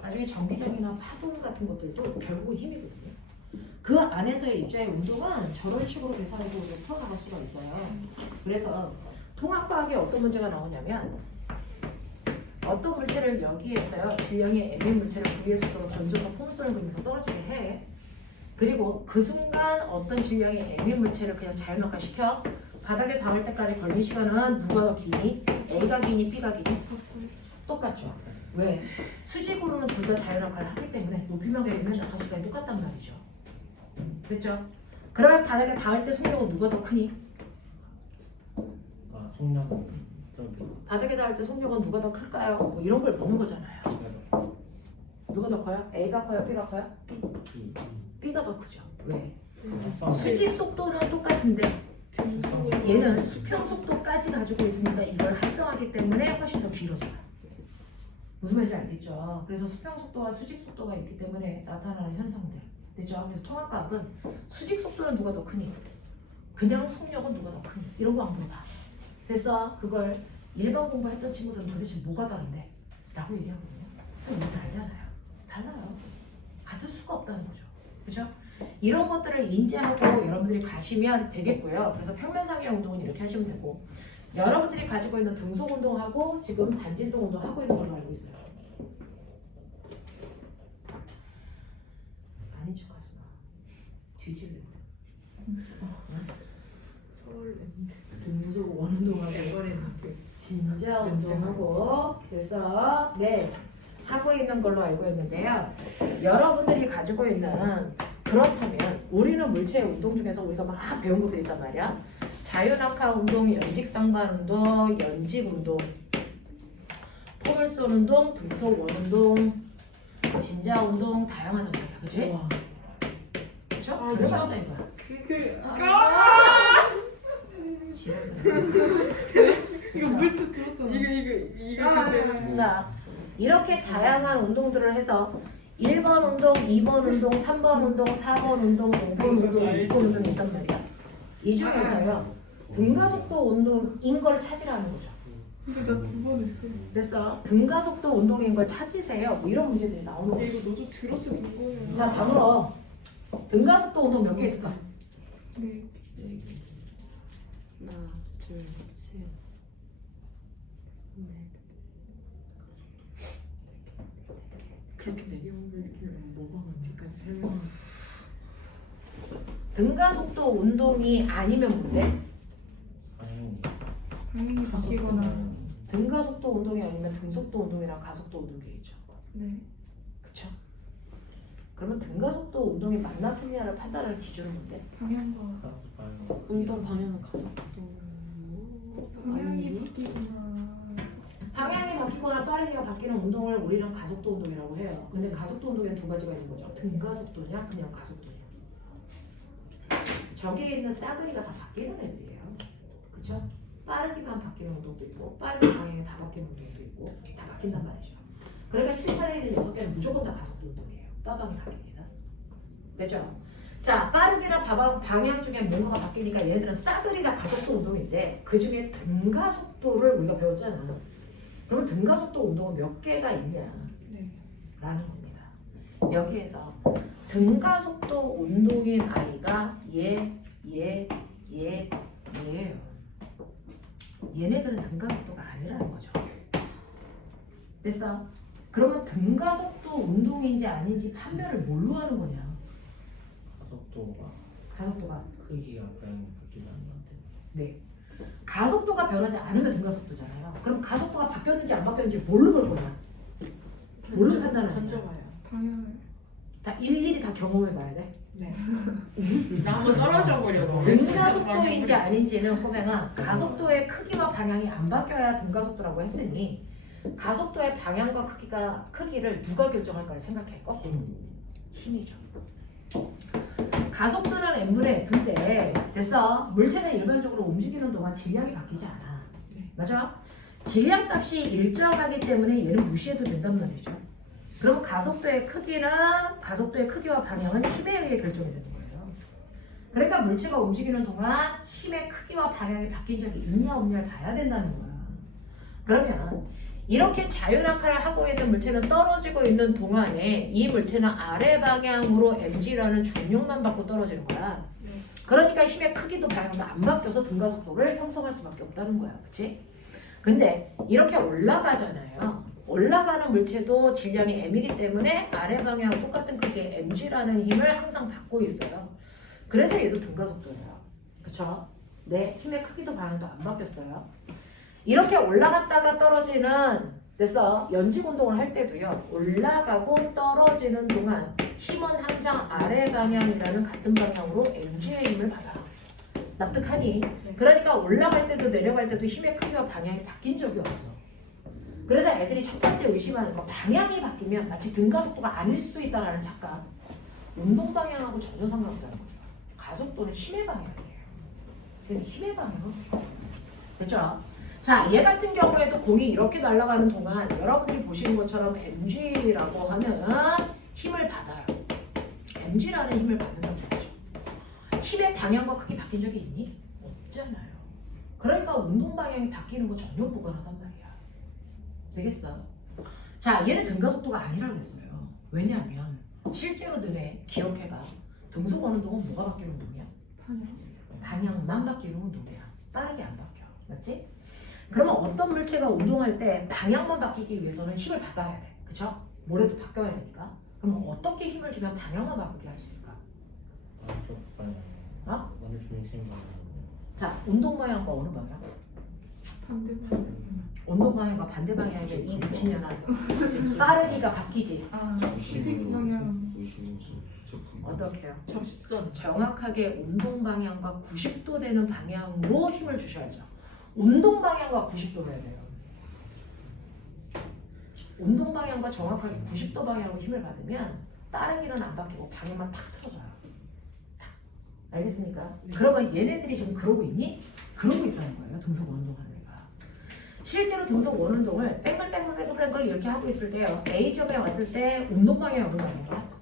나중에 정기적이나 파동 같은 것들도 결국은 힘이거든요. 그 안에서의 입자의 운동은 저런 식으로 계산해서 우리가 풀어나갈 수가 있어요. 그래서 통합과학에 어떤 문제가 나오냐면 어떤 물체를 여기에서요 질량의 m의 물체를 V의 속도로 던져서 포물선을 그리면서 떨어지게 해. 그리고 그 순간 어떤 질량의 m의 물체를 그냥 자연낙하 시켜. 바닥에 닿을 때까지 걸린 시간은 누가 더 기니? A가 기니? B가 기니? 똑같죠. 왜? 수직으로는 둘 다 자연낙하를 하기 때문에 높이만 걸리면 낙하 시간이 똑같단 말이죠. 됐죠? 그러면 바닥에 닿을 때 속력은 누가 더 크니? 아, 속력은 저기. 바닥에 닿을 때 속력은 누가 더 클까요? 뭐 이런 걸 보는 거잖아요. 누가 더 커요? A가 커요? B가 커요? B가 더 크죠. 왜? 수직 속도는 똑같은데 얘는 수평 속도까지 가지고 있으니까 이걸 활성화하기 때문에 훨씬 더 길어져요. 무슨 말인지 알겠죠? 그래서 수평 속도와 수직 속도가 있기 때문에 나타나는 현상들. 됐죠? 그래서 통합과학은 수직 속도는 누가 더 크니? 그냥 속력은 누가 더 크니? 이런 거 안 물어봐. 그래서 그걸 일반 공부했던 친구들은 도대체 뭐가 다른데? 라고 얘기하거든요. 근데 우리도 알잖아요. 달라요. 같을 수가 없다는 거죠. 그죠? 이런 것들을 인지하고 여러분들이 가시면 되겠고요. 그래서 평면상의 운동은 이렇게 하시면 되고 여러분들이 가지고 있는 등속 운동하고 지금 단진동 운동 하고 있는 걸로 알고 있어요. 아닌 척 하지 마. 뒤질래. 등속 원운동하고 진짜 운동하고 그래서 네 하고 있는 걸로 알고 있는데요. 여러분들이 가지고 있는 그렇다면 우리는 물체의 운동 중에서 우리가 막 배운 것들이 있단 말이야. 자유낙하 운동, 연직상반 운동, 연직 운동, 포물선 운동, 등속 원운동, 진자 운동 다양하단 말이야. 그치? 그쵸? 그거 맞아 이거야. 이거 물체 들었잖아. 이거 자, 이렇게 다양한 운동들을 해서 1번 운동, 2번 운동, 3번 운동, 4번 운동, 5번 운동, 6번 운동이 있단 말이야. 이 중에서요 등가속도 운동인 걸 찾으라는 거죠. 근데 나 두 번 했어. 그래서 등가속도 운동인 걸 찾으세요. 뭐 이런 문제들이 나오는 근데 거죠. 이거 너도 들었어 그거야. 자, 다음으로 등가속도 운동 몇 개 있을까? 네. 하나, 둘, 셋, 넷. 그렇게 내용을 뭐가 뭔지까지 설명. 등가속도 운동이 아니면 뭔데? 당연히 바뀌거나. 등가속도 운동이 아니면 등속도 운동이랑 가속도 운동이 있죠. 네. 그쵸? 그러면 등가속도 운동이 맞나 틀리냐를 판단할 기준은 뭔데? 방향과 운동 방향은 가속도. 방향이 바뀌거나. 방향이 바뀌거나 빠르게가 바뀌는 운동을 우리는 가속도 운동이라고 해요. 근데 가속도 운동에는 두 가지가 있는 거죠. 등가속도냐 그냥 가속도냐. 저기에 있는 싸그리가 다 바뀌는 애들이에요. 그쵸? 빠르기만 바뀌는 운동도 있고 빠르게 방향이 다 바뀌는 운동도 있고 이렇게 다 바뀐단 말이죠. 그러니까 7, 8에 있는 6개는 무조건 다 가속도 운동이에요. 빠방이 바뀝니다. 됐죠? 자, 빠르기랑 방향 중에 뭐가 바뀌니까 얘네들은 싸그리 다 가속도 운동인데 그 중에 등가속도를 우리가 배웠잖아. 그러면 등가속도 운동은 몇 개가 있냐? 네. 라는 겁니다. 여기에서 등가속도 운동인 아이가 얘예요. 얘네들은 등가속도가 아니라는 거죠. 됐어? 그러면 등가속도 운동인지 아닌지 판별을 뭘로 하는 거냐? 가속도가 크기가 그냥 바뀌지 않는데. 네. 가속도가 변하지 않으면 등가속도잖아요. 그럼 가속도가 바뀌었는지 안 바뀌었는지 뭘로 볼 거냐? 뭘로 판단하냐? 던져봐요. 방향을. 다 일일이 다 경험해봐야 돼. 네. 나 한번 떨어져 버려. 너. 등가속도인지 아닌지는 꼬맹아 가속도의 크기와 방향이 안 바뀌어야 등가속도라고 했으니 가속도의 방향과 크기를 누가 결정할까를 생각해. 힘이죠. 가속도는 n분의 f인데 됐어. 물체는 일반적으로 움직이는 동안 질량이 바뀌지 않아. 맞아? 질량 값이 일정하기 때문에 얘는 무시해도 된단 말이죠. 그럼 가속도의 크기와 방향은 힘에 의해 결정이 되는 거예요. 그러니까 물체가 움직이는 동안 힘의 크기와 방향이 바뀐 적이 있냐 없냐를 봐야 된다는 거야. 그러면 이렇게 자유낙하를 하고 있는 물체는 떨어지고 있는 동안에 이 물체는 아래 방향으로 mg라는 중력만 받고 떨어지는 거야. 그러니까 힘의 크기도 방향도 안 바뀌어서 등가속도를 형성할 수밖에 없다는 거야. 그치? 근데 이렇게 올라가잖아요. 올라가는 물체도 질량이 m이기 때문에 아래 방향 똑같은 크기의 mg라는 힘을 항상 받고 있어요. 그래서 얘도 등가속도예요. 그쵸? 네, 힘의 크기도 방향도 안 바뀌었어요. 이렇게 올라갔다가 떨어지는 됐어. 연직 운동을 할 때도요. 올라가고 떨어지는 동안 힘은 항상 아래 방향이라는 같은 방향으로 mg의 힘을 받아. 납득하니? 그러니까 올라갈 때도 내려갈 때도 힘의 크기와 방향이 바뀐 적이 없어. 그래서 애들이 첫 번째 의심하는 거 방향이 바뀌면 마치 등가속도가 아닐 수도 있다는 착각. 운동 방향하고 전혀 상관없다는 거예요. 가속도는 힘의 방향이에요. 그래서 힘의 방향은 됐죠? 자, 얘 같은 경우에도 공이 이렇게 날아가는 동안 여러분들이 보시는 것처럼 mg라고 하면 힘을 받아요. mg라는 힘을 받는다고 하죠. 힘의 방향과 크기 바뀐 적이 있니? 없잖아요. 그러니까 운동 방향이 바뀌는 거 전혀 무관하단 말이야. 되겠어? 자, 얘는 등가속도가 아니라고 했어요. 왜냐하면 실제로 너네 기억해봐. 등속 어느 동은 뭐가 바뀌는 운동이야? 방향만 바뀌는 운동이야. 빠르게 안 바뀌어. 맞지? 그러면 어떤 물체가 운동할 때 방향만 바뀌기 위해서는 힘을 받아야 돼. 그쵸? 모래도 바뀌어야 되니까. 그럼 어떻게 힘을 주면 방향만 바꾸게 할 수 있을까? 반쪽 방향. 어? 어느 중심 방향. 자, 운동 방향과 어느 방향? 운동 방향과 반대 방향에 이 미친년아. 빠르기가 바뀌지. 이 방향. 어떻게 해요? 접선. 정확하게 운동 방향과 90도 되는 방향으로 힘을 주셔야죠. 운동 방향과 90도로 해야 돼요. 운동 방향과 정확하게 90도 방향으로 힘을 받으면 빠르기는 안 바뀌고 방향만 탁 틀어져요. 탁. 알겠습니까? 그러면 얘네들이 지금 그러고 있니? 그러고 있다는 거예요. 등속 원운동하는 애가. 실제로 등속 원운동을 뺑글뺑글 이렇게 하고 있을 때요. A점에 왔을 때 운동 방향이 어느 방향이야?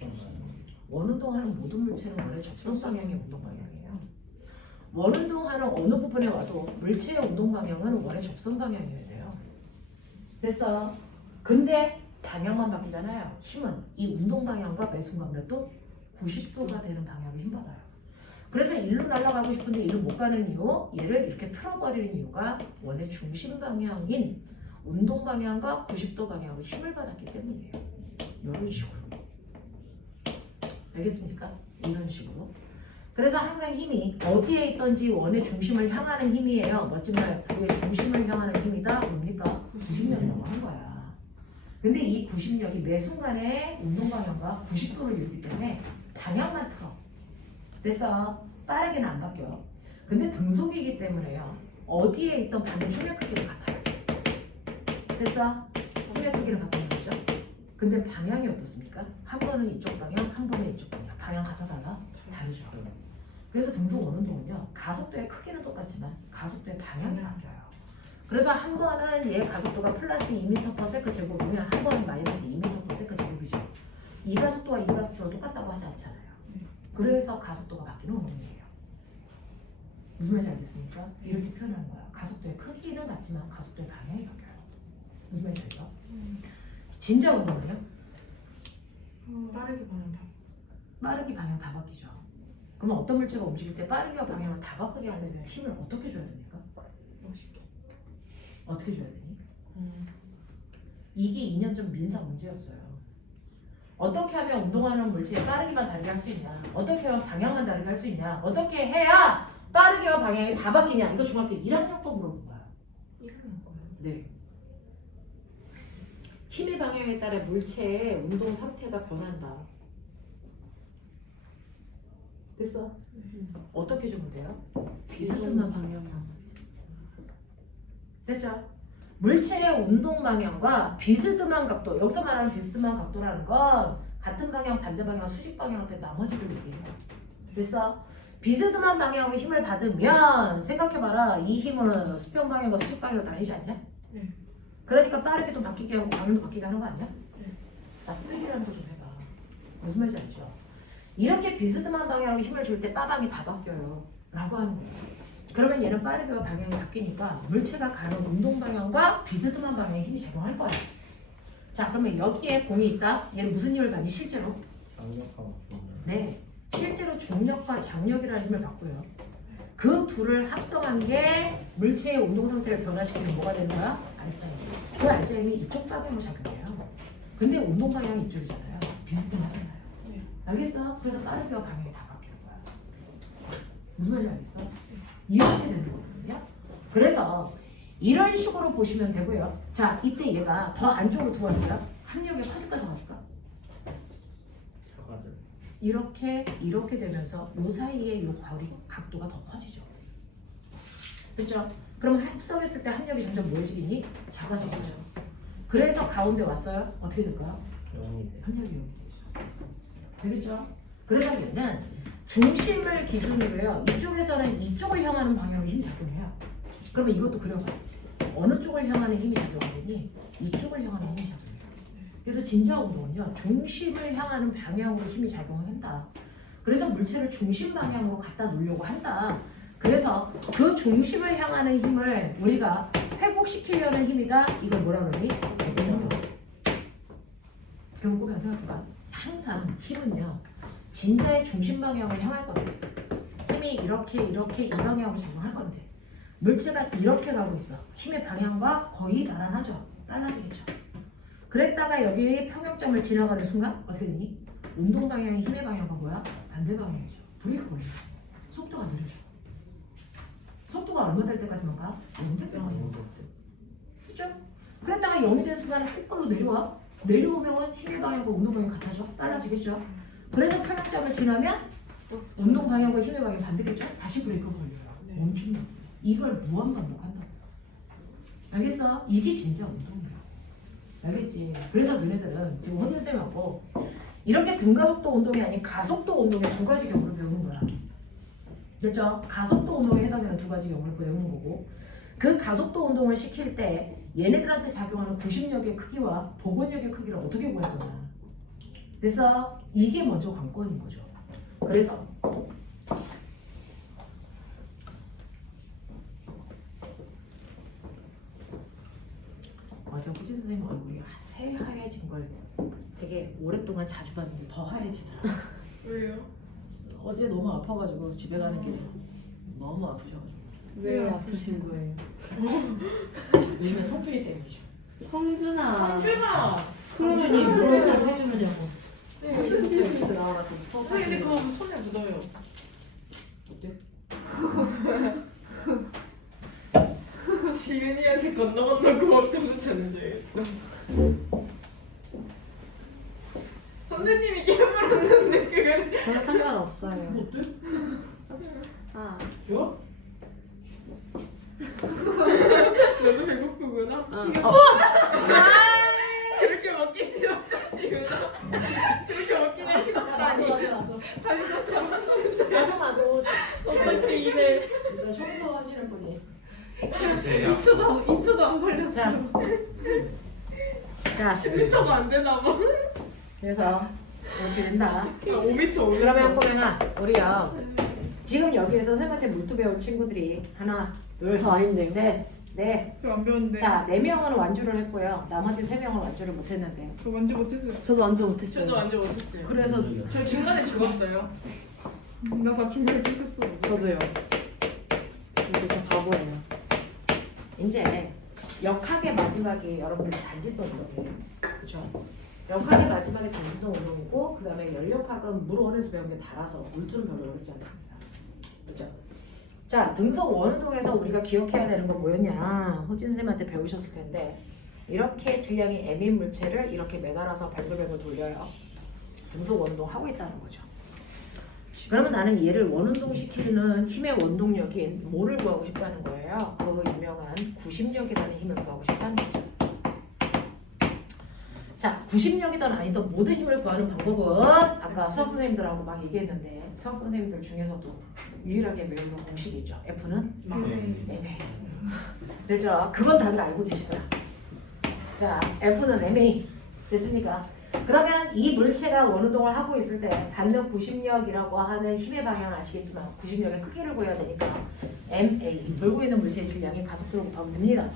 접선 방향. 원운동하는 모든 물체는 원래 접선 방향이 운동 방향이에요. 원운동하는 어느 부분에 와도 물체의 운동 방향은 원래 접선 방향이어야 돼요. 됐어. 근데 방향만 바뀌잖아요. 힘은 이 운동 방향과 매 순간 몇 도? 90도가 되는 방향으로 힘 받아요. 그래서 일로 날아가고 싶은데 일로 못 가는 이유, 얘를 이렇게 틀어버리는 이유가 원래 중심 방향인 운동 방향과 90도 방향으로 힘을 받았기 때문이에요. 이런 식으로. 알겠습니까? 이런 식으로. 그래서 항상 힘이 어디에 있던지 원의 중심을 향하는 힘이에요. 멋진 말, F의 중심을 향하는 힘이다. 뭡니까? 90력이라고 하는 거야. 근데 이 90력이 매 순간에 운동 방향과 90도를 이루기 때문에 방향만 틀어. 됐어. 빠르게는 안 바뀌어. 근데 등속이기 때문에요. 어디에 있던 반대 힘의 크기는 같아요. 됐어? 힘의 크기는 바뀌는 거죠. 근데 방향이 어떻습니까? 한 번은 이쪽 방향, 한 번은 이쪽 방향. 방향 같아 달라? 다르죠. 그래서 등속 원운동은요. 가속도의 크기는 똑같지만 가속도의 방향이 바뀌어요. 그래서 한 번은 얘 가속도가 플러스 2m/s 제곱이면 한 번은 마이너스 2m/s 제곱이죠. 이 가속도와 이 가속도가 똑같다고 하지 않잖아요. 그래서 가속도가 바뀌는 운동이에요. 무슨 말인지 알겠습니까? 이렇게 표현하는 거야. 가속도의 크기는 같지만 가속도의 방향이 바뀌어요. 무슨 말인지 알죠? 진짜 운동은요? 빠르게 방향 다. 빠르기 방향 다 바뀌죠. 그러면 어떤 물체가 움직일 때 빠르기와 방향을 다 바꾸게 하려면 힘을 어떻게 줘야 됩니까? 멋있게. 어떻게 줘야 되니? 이게 2년 전 민사 문제였어요. 어떻게 하면 운동하는 물체에 빠르기만 다르게 할 수 있냐? 어떻게 하면 방향만 다르게 할 수 있냐? 어떻게 해야 빠르기와 방향이 다 바뀌냐? 이거 중학교 1학년 거 물어본 거야. 이러는 거예요. 네. 힘의 방향에 따라 물체의 운동 상태가 변한다. 됐어? 어떻게 주면 돼요? 비스듬한 방향만. 됐죠? 물체의 운동 방향과 비스듬한 각도, 여기서 말하는 비스듬한 각도라는 건 같은 방향, 반대 방향, 수직 방향 앞에 나머지를 얘기해요. 됐어? 비스듬한 방향으로 힘을 받으면 생각해봐라. 이 힘은 수평 방향과 수직 방향으로 나뉘지 않냐? 네. 그러니까 빠르게도 바뀌게 하고 방향도 바뀌게 하는 거 아니야? 네. 납득이라는 거 좀 해봐. 무슨 말인지 알죠? 이렇게 비스듬한 방향으로 힘을 줄 때 빠방이 다 바뀌어요. 라고 하는 거예요. 그러면 얘는 빠르게 방향이 바뀌니까 물체가 가는 운동 방향과 비스듬한 방향에 힘이 작용할 거야. 자, 그러면 여기에 공이 있다. 얘는 무슨 힘을 받니? 실제로? 강력하고 좋은. 네. 실제로 중력과 장력이라는 힘을 받고요. 그 둘을 합성한 게 물체의 운동 상태를 변화시키는 뭐가 되는 거야? 알짜힘. 그 알짜힘이 이쪽 방향으로 작용해요. 근데 운동 방향이 이쪽이잖아요. 비스듬하잖아요. 네. 알겠어? 그래서 빠르게 방향이 다 바뀌는 거야. 무슨 말인지 알겠어? 이렇게 되는 거거든요. 그래서 이런 식으로 보시면 되고요. 자, 이때 얘가 더 안쪽으로 들어왔어요. 합력이 커질까 작아질까? 사과들. 이렇게 되면서 요 사이에 요 거리 각도가 더 커지죠. 그렇죠? 그럼 합성했을 때 합력이 점점 뭐해지겠니? 작아지겠죠. 그래서 가운데 왔어요. 어떻게 될까요? 영이 돼. 합력이 0이 되죠. 되겠죠? 그래서 얘는 중심을 기준으로요. 이쪽에서는 이쪽을 향하는 방향으로 힘이 작용해요. 그러면 이것도 그려봐. 어느 쪽을 향하는 힘이 작용하니? 이쪽을 향하는 힘이 작용해요. 그래서 진자 운동은요. 중심을 향하는 방향으로 힘이 작용을 한다. 그래서 물체를 중심 방향으로 갖다 놓으려고 한다. 그래서 그 중심을 향하는 힘을 우리가 회복시키려는 힘이다. 이걸 뭐라 그러니? 대변력. 그럼 꼭 생각해봐. 항상 힘은요. 진자의 중심 방향을 향할 건데 힘이 이렇게 이 방향으로 작용할 건데 물체가 이렇게 가고 있어. 힘의 방향과 거의 나란하죠. 빨라지겠죠. 그랬다가 여기 평형점을 지나가는 순간 어떻게 되니? 운동 방향이 힘의 방향과 뭐야? 반대 방향이죠. 브레이크 걸려. 속도가 느려져. 속도가 얼마 될 때까지만 가? 0대까지. 그죠? 그랬다가 0이 되는 순간에 거꾸로 내려와. 내려오면 힘의 방향과 운동 방향이 같아져. 빨라지겠죠. 그래서 평형점을 지나면 운동 방향과 힘의 방향이 반대겠죠. 다시 브레이크가 걸려요. 네. 멈춘다. 이걸 무한 반복한다. 알겠어? 이게 진짜 운동이야. 알겠지? 그래서 너네들은 지금 허진 쌤하고 이렇게 등가속도 운동이 아닌 가속도 운동의 두 가지 경우를 배우는 거야. 됐죠? 가속도 운동에 해당되는 두 가지 경우를 배우는 거고 그 가속도 운동을 시킬 때 얘네들한테 작용하는 구심력의 크기와 복원력의 크기를 어떻게 구할 거냐. 그래서 이게 먼저 관건인 거죠. 그래서 어제 호진 선생님 얼굴이 새하얘진 걸 되게 오랫동안 자주 봤는데 더 하얘지더라. 왜요? 어제 너무 아파가지고 집에 가는 길에 너무 아프셔가지고 왜 아프신 거예요? 요즘에 성준이 때문이죠. 성준아. 성준아! 성준이 무엇을 해주느냐고. 네. 선생님 나와서 선생님 근데 그거 손에 묻어요. 어때? 지은이한테 건너 고맙다고 찾는 줄 알겠어. 선생님이 깨물었는데 그걸 저는 상관없어요. 어때? 아, 좋아? 너도 배고프구나? 응. 그렇게 먹기 싫었어 지은아. 그렇게 먹기는 싫었다니. 나도 어떻게 이래. 청소하시는 분이 2초도 안 걸렸어. 자 10m가 안 되나 봐. 그래서 이렇게 된다. 5m 그러면 꼬맹아 우리요 지금 여기에서 선생님한테 물투 배운 친구들이 하나 저 아닌데요. 둘셋넷 저안 배웠는데. 자 4명은 완주를 했고요 나머지 3명은 완주를 못했는데 저 완전 못했어요. 저도 완전 못했어요. 저도 완전 못했어요. 그래서 저 중간에 죽었어요. 나 다 중간에 끊겼어. 저도요. 이제 저 바보예요. 이제 역학의 마지막이 여러분들 잔짓돈 운동이에요. 그렇죠? 역학의 마지막에 잔짓돈 운동이고 그 다음에 연력학은 물원에서 배운 게 달아서 물투는 별로 어렵지 않습니다. 그렇죠? 자 등속 원운동에서 우리가 기억해야 되는 건 뭐였냐 호진 선생님한테 배우셨을 텐데 이렇게 질량이 m인 물체를 이렇게 매달아서 뱅글뱅글 돌려요. 등속 원운동 하고 있다는 거죠. 그러면 나는 얘를 원운동 시키는 힘의 원동력인 뭐를 구하고 싶다는 거예요. 그 유명한 구심력이라는 힘을 구하고 싶다는 거죠. 자, 구심력이든 아니든 모든 힘을 구하는 방법은 아까 수학 선생님들하고 막 얘기했는데 수학 선생님들 중에서도 유일하게 외우는 공식이 있죠. F는 MA. 됐죠? 그건 다들 알고 계시더라. 자, F는 MA. 됐습니까? 그러면 이 물체가 원운동을 하고 있을 때 받는 구심력이라고 하는 힘의 방향을 아시겠지만 구심력의 크기를 구해야 되니까 MA, 돌고 있는 물체의 질량이 가속도를 곱하면 됩니다.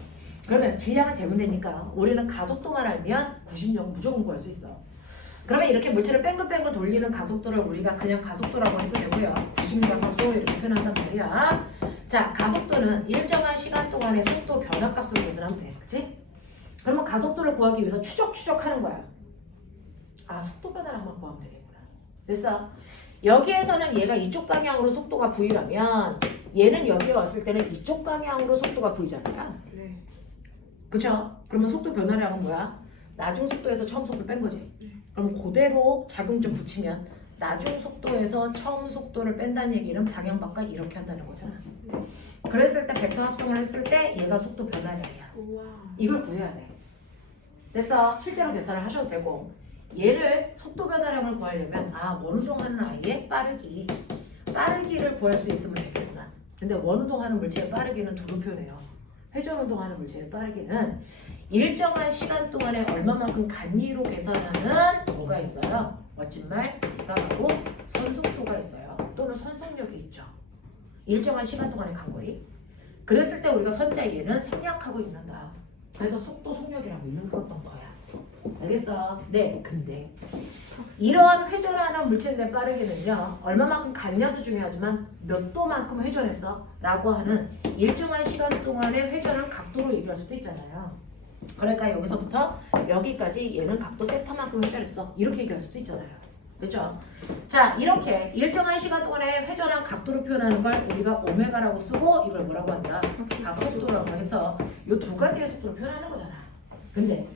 그러면 질량은 재분되니까 우리는 가속도만 알면 구심력은 무조건 구할 수 있어. 그러면 이렇게 물체를 뺑글뺑글 돌리는 가속도를 우리가 그냥 가속도라고 해도 되고요. 구심가속도 이렇게 표현한단 말이야. 자, 가속도는 일정한 시간 동안의 속도 변화값으로 계산하면 돼. 그치? 그러면 가속도를 구하기 위해서 추적하는 거야. 아, 속도 변화를 한번 구하면 되겠구나. 됐어? 여기에서는 얘가 이쪽 방향으로 속도가 V라면 얘는 여기에 왔을 때는 이쪽 방향으로 속도가 V잖아요. 네. 그쵸? 그러면 속도 변화량은 뭐야? 나중 속도에서 처음 속도를 뺀 거지. 그럼 그대로 작용점 붙이면 나중 속도에서 처음 속도를 뺀다는 얘기는 방향 바깥 이렇게 한다는 거잖아. 그랬을 때 벡터 합성을 했을 때 얘가 속도 변화량이야. 우와. 이걸 구해야 돼. 됐어? 실제로 계산을 하셔도 되고 얘를 속도 변화량을 구하려면 원운동하는 아이의 빠르기를 구할 수 있으면 되겠구나. 근데 원운동하는 물체의 빠르기는 두로 표현해요. 회전운동하는 물체의 빠르기는 일정한 시간 동안에 얼마만큼 간이로 계산하는 뭐가 있어요? 멋진 말, 그가 바로 선속도가 있어요. 또는 선속력이 있죠. 일정한 시간 동안의 간거리. 그랬을 때 우리가 선자에는 생략하고 있는다. 그래서 속도 속력이라고 읽었던 거야. 알겠어? 네, 근데 이러한 회전하는 물체들의 빠르기는요 얼마만큼 갔냐도 중요하지만 몇 도만큼 회전했어? 라고 하는 일정한 시간 동안의 회전을 각도로 얘기할 수도 있잖아요. 그러니까 여기서부터 여기까지 얘는 각도 세타만큼 회전했어 이렇게 얘기할 수도 있잖아요. 그렇죠? 자, 이렇게 일정한 시간 동안에 회전한 각도로 표현하는 걸 우리가 오메가라고 쓰고 이걸 뭐라고 한다? 각속도라고 해서 이 두 가지의 속도로 표현하는 거잖아. 근데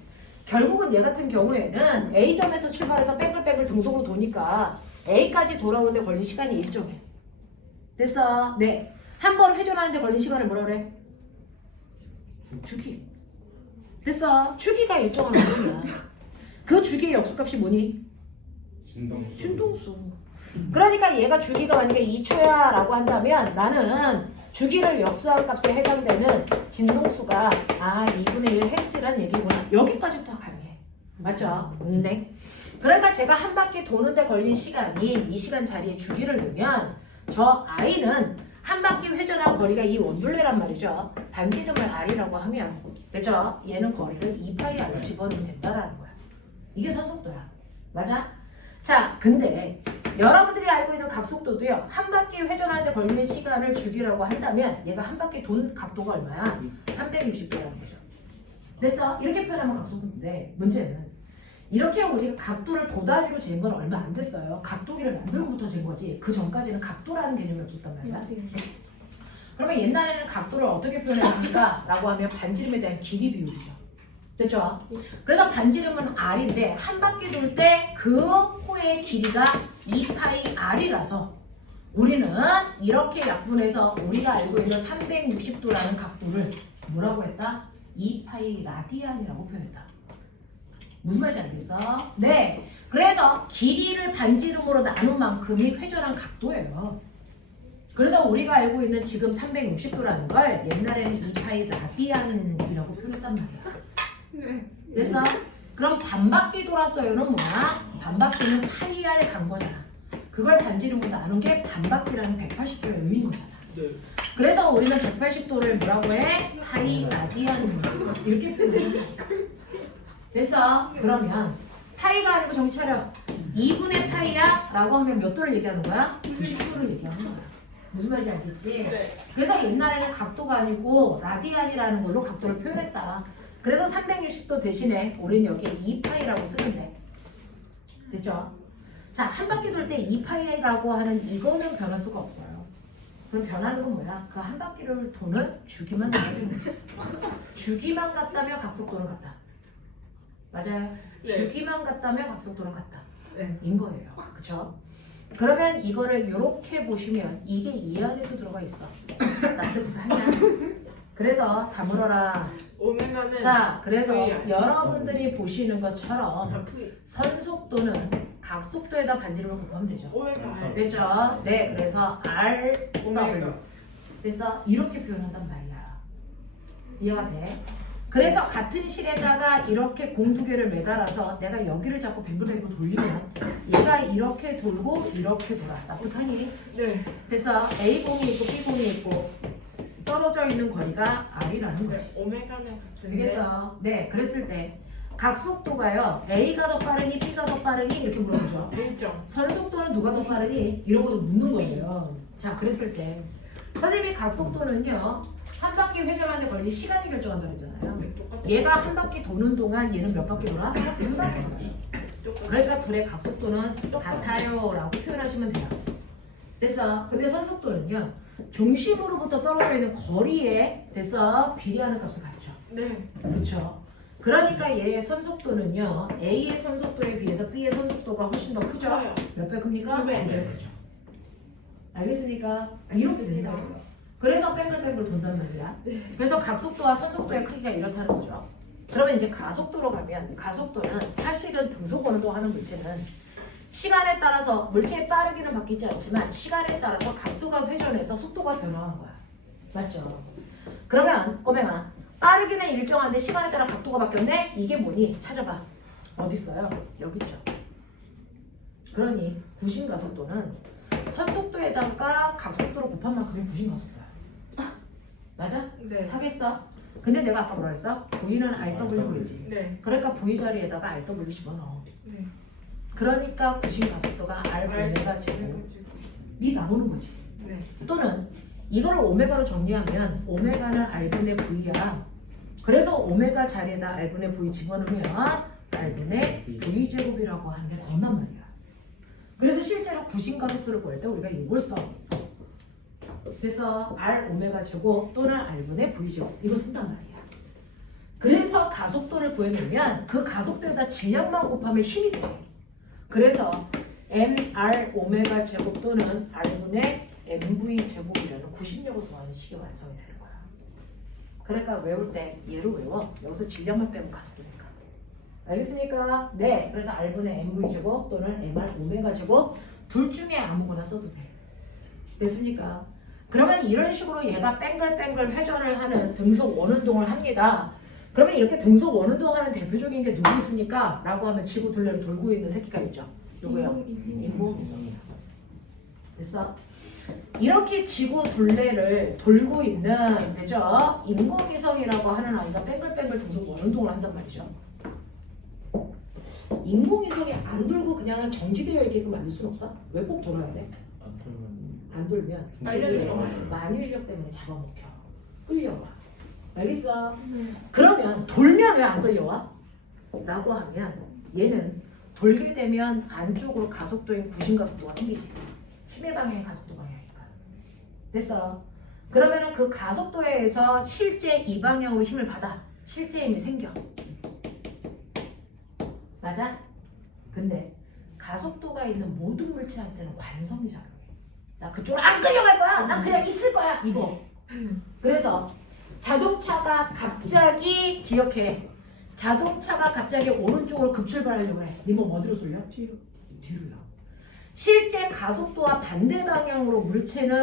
결국은 얘 같은 경우에는 A점에서 출발해서 뺑글뺑글 등속으로 도니까 A까지 돌아오는데 걸린 시간이 일정해. 됐어? 네. 한 번 회전하는데 걸린 시간을 뭐라 그래? 주기. 됐어? 주기가 일정한 거야. 그 주기의 역수값이 뭐니? 진동수. 그러니까 얘가 주기가 만약에 2초야 라고 한다면 나는 주기를 역수한 값에 해당되는 진동수가 2분의 1 헬지란 얘기구나. 여기까지부터 가능해. 맞죠? 네. 그러니까 제가 한 바퀴 도는데 걸린 시간이 이 시간 자리에 주기를 넣으면 저 i는 한 바퀴 회전한 거리가 이 원둘레란 말이죠. 단지 이름을 r이라고 하면 그죠? 얘는 거리를 2파이r로 집어넣으면 된다라는 거야. 이게 선속도야. 맞아? 자, 근데 여러분들이 알고 있는 각속도도요. 한 바퀴 회전하는데 걸리는 시간을 주기라고 한다면 얘가 한 바퀴 도는 각도가 얼마야? 360도라는 거죠. 됐어? 이렇게 표현하면 각속도인데 문제는 이렇게 우리가 각도를 도 단위로 잰 건 얼마 안 됐어요. 각도기를 만들고부터 잰 거지. 그 전까지는 각도라는 개념이 없었단 말이야. 그러면 옛날에는 각도를 어떻게 표현했습니까? 라고 하면 반지름에 대한 길이 비율이죠. 됐죠? 그래서 반지름은 r인데 한 바퀴 돌 때 그 호의 길이가 2파이 r이라서 우리는 이렇게 약분해서 우리가 알고 있는 360도라는 각도를 뭐라고 했다? 2파이 라디안이라고 표현했다. 무슨 말인지 알겠어? 네. 그래서 길이를 반지름으로 나눈 만큼이 회전한 각도예요. 그래서 우리가 알고 있는 지금 360도라는 걸 옛날에는 2파이 라디안이라고 표현했단 말이야. 네. 됐어? 그럼 반바퀴 돌았어요는 뭐야? 반바퀴는 파이 r 간 거잖아. 그걸 반지름으로 나눈 게 반바퀴라는 180도의 의미인 거잖아. 네. 그래서 우리는 180도를 뭐라고 해? 파이 라디안 이렇게 표현해. 됐어? 그러면 파이가 아니고 정신 차려. 2분의 파이야? 라고 하면 몇 도를 얘기하는 거야? 90도를 얘기하는 거야. 무슨 말인지 알겠지? 네. 그래서 옛날에는 각도가 아니고 라디안이라는 걸로 각도를 표현했다. 그래서 360도 대신에 우리는 여기에 2파이라고 쓰는데 됐죠? 자, 한 바퀴 돌 때 2파이라고 하는 이거는 변할 수가 없어요. 그럼 변하는 건 뭐야? 그 한 바퀴를 도는 주기만 달라지는 거지. 주기만 같다면 각속도는 같다. 맞아요. 네. 주기만 같다면 각속도는 같다. 네. 인 거예요. 그쵸? 그러면 이거를 이렇게 보시면 이게 이 안에도 들어가 있어. 납득하냐? 그래서 다 물어라. 오메가는 자, 그래서 V야. 여러분들이 보시는 것처럼 아, V. 선속도는 각속도에다 반지름을 곱하면 되죠. 오메가 R. 됐죠? 네, 그래서 R, W. 오메가. 그래서 이렇게 표현한단 말이야. 이해가 돼? 그래서 같은 실에다가 이렇게 공 두 개를 매달아서 내가 여기를 잡고 뱅글뱅글 돌리면 얘가 이렇게 돌고 이렇게 돌아. 나쁘다니? 네. 그래서 A공이 있고 B공이 있고 떨어져 있는 거리가 R이라는 거지. 네. 오메가는 같은데. 알겠어? 네, 그랬을 때 각속도가요. A가 더 빠르니 B가 더 빠르니 이렇게 물어보죠. 일정. 선속도는 누가 더 빠르니? 이런 것도 묻는 거예요. 자, 그랬을 때 선생님이 각속도는요. 한 바퀴 회전하는 걸리 시간이 결정한다고 했잖아요. 네, 똑같아. 얘가 한 바퀴 도는 동안 얘는 몇 바퀴 돌아? 한 바퀴 돌아. 똑같아. 그러니까 둘의 각속도는 같아요 라고 표현하시면 돼요. 됐어? 근데 선속도는요. 중심으로부터 떨어져 있는 거리에 됐어? 비례하는 값을 갖죠. 네. 그렇죠? 그러니까 얘의 선속도는요. A의 선속도에 비해서 B의 선속도가 훨씬 더 크죠? 커요. 몇 배 큽니까? 두 배. 두 배 크죠. 알겠습니까? 이렇게 된다. 그래서 뺑글뺑글 돈단 말이야. 그래서 각속도와 선속도의 크기가 이렇다는 거죠. 그러면 이제 가속도로 가면 가속도는 사실은 등속 원도 하는 물체는 시간에 따라서 물체의 빠르기는 바뀌지 않지만 시간에 따라서 각도가 회전해서 속도가 변화하는 거야. 맞죠? 그러면 꼬맹아 빠르기는 일정한데 시간에 따라 각도가 바뀌었네? 이게 뭐니? 찾아봐. 어디 있어요? 여기 있죠. 그러니 구심 가속도는 선속도에다가 각속도를 곱한 만큼이 구심 가속도야. 맞아? 네. 하겠어? 근데 내가 아까 뭐라 했어? V는 RW 그랬지. 네. 그러니까 V 자리에다가 RW 집어넣어. 네. 그러니까 구심 가속도가 R 오메가 제곱이 나오는 거지. 네. 또는 이거를 오메가로 정리하면 오메가는 R분의 V야. 그래서 오메가 자리에다 R분의 V 집어넣으면 R분의 V 제곱이라고 하는 게 나온단 말이야. 그래서 실제로 구심 가속도를 구할 때 우리가 이걸 써. 그래서 R 오메가 제곱 또는 R분의 V 제곱 이거 쓴단 말이야. 그래서 가속도를 구해놓으면 그 가속도에다 질량만 곱하면 힘이 돼. 그래서 mR 오메가 제곱 또는 R분의 mv 제곱이라는 구심력을 더하는 식이 완성이 되는 거야. 그러니까 외울 때 얘를 외워. 여기서 질량만 빼면 가속도니까. 알겠습니까? 네. 그래서 R분의 mv 제곱 또는 mR 오메가 제곱 둘 중에 아무거나 써도 돼. 됐습니까? 그러면 이런 식으로 얘가 뺑글뺑글 회전을 하는 등속 원운동을 합니다. 그러면 이렇게 등속 원운동하는 대표적인 게 누구 있습니까? 라고 하면 지구 둘레를 돌고 있는 새끼가 있죠. 누구요? 인공위성이야. 됐어? 이렇게 지구 둘레를 돌고 있는 그죠? 인공위성이라고 하는 아이가 뺑글뺑글 등속 원운동을 한단 말이죠. 인공위성이 안 돌고 그냥 정지되어 있게끔 만들 수는 없어? 왜 꼭 돌아야 돼? 안 돌면 빨려 들어가요. 만유인력 때문에 잡아먹혀. 끌려와. 알겠어? 그러면 돌면 왜 안 끌려와? 라고 하면 얘는 돌게 되면 안쪽으로 가속도인 구심 가속도가 생기지. 힘의 방향이 가속도 방향이니까. 됐어? 그러면 그 가속도에 의해서 실제 이 방향으로 힘을 받아. 실제 힘이 생겨. 맞아? 근데 가속도가 있는 모든 물체한테는 관성이 작용해. 나 그쪽으로 안 끌려갈 거야. 난 그냥 있을 거야. 이거. 그래서 자동차가 갑자기 기억해. 자동차가 갑자기 오른쪽으로 급출발하려고 해. 네 몸 어디로 쏠려? 뒤로. 뒤로요. 실제 가속도와 반대 방향으로 물체는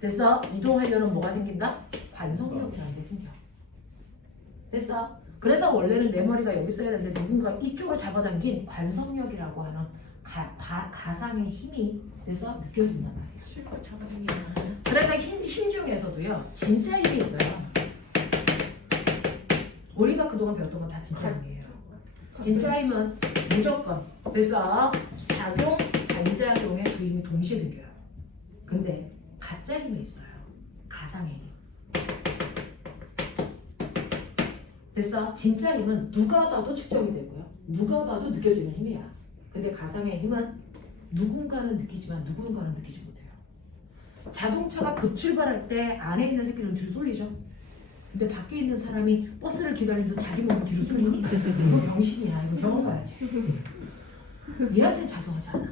됐어? 이동하려는 뭐가 생긴다? 관성력이라는 게 생겨. 됐어? 그래서 원래는 내 머리가 여기 있어야 되는데 누군가 이쪽으로 잡아당긴 관성력이라고 하는 가상의 힘이 돼서 느껴진단 말이야. 실컷 잡아당기는. 그러니까 힘 중에서도요 진짜 힘이 있어요. 우리가 그동안 배웠던 건 다 진짜 힘이에요. 진짜 힘은 무조건 그래서 작용, 반작용의 두 힘이 동시에 생겨요. 근데 가짜 힘이 있어요. 가상의 힘. 그래서 진짜 힘은 누가 봐도 측정이 되고요. 누가 봐도 느껴지는 힘이야. 근데 가상의 힘은 누군가는 느끼지만 누군가는 느끼지 못해요. 자동차가 급출발할 때 안에 있는 새끼는 뒤로 쏠리죠. 근데 밖에 있는 사람이 버스를 기다리면서 자기 몸을 뒤로 쏠리니 이거 병신이야. 이거 병원 가야지. 얘한테는 작용하지 않아.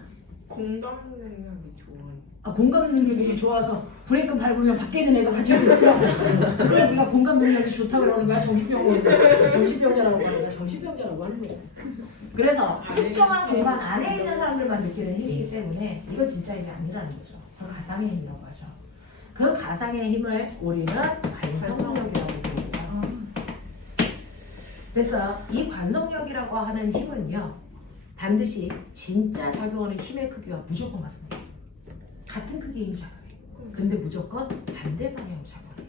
공감 능력이 좋은. 아, 공감 능력이 좋아서 브레이크 밟으면 밖에 있는 애가 같이 하고 있어. 그래 우리가 공감 능력이 좋다 그러는 거야. 정신병자라고 하는 거야. 정신병자라고 하는 거야. 그래서 특정한 공간 안에 있는 사람들만 느끼는 힘이기 때문에 이거 진짜 힘이 아니라는 거죠. 그걸 가상의 힘이라고 하죠. 그 가상의 힘을 우리는 관성력이라고 부릅니다. 그래서 이 관성력이라고 하는 힘은요, 반드시 진짜 작용하는 힘의 크기와 무조건 같습니다. 같은 크기의 힘이 작용해요. 근데 무조건 반대 방향으로 작용해요.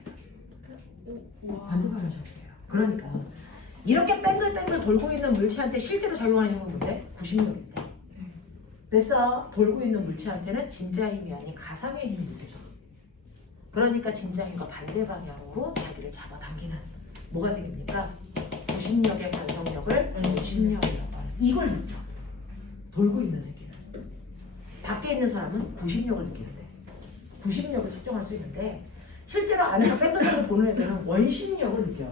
반대 방향으로 작용해요. 그러니까 이렇게 뺑글뺑글 돌고 있는 물체한테 실제로 작용하는 힘은 뭔데? 90력인데. 그래서 돌고 있는 물체한테는 진짜 힘이 아닌 가상의 힘이 느껴져. 그러니까 진짜 힘과 반대 방향으로 자기를 잡아당기는 뭐가 생깁니까? 90력의 관성력을 90력이라고 하는 이걸 느껴. 돌고 있는 새끼는. 밖에 있는 사람은 90력을 느끼는데 90력을 측정할 수 있는데 실제로 안에서 뺑글뺑글 도는 애들은 원심력을 느껴.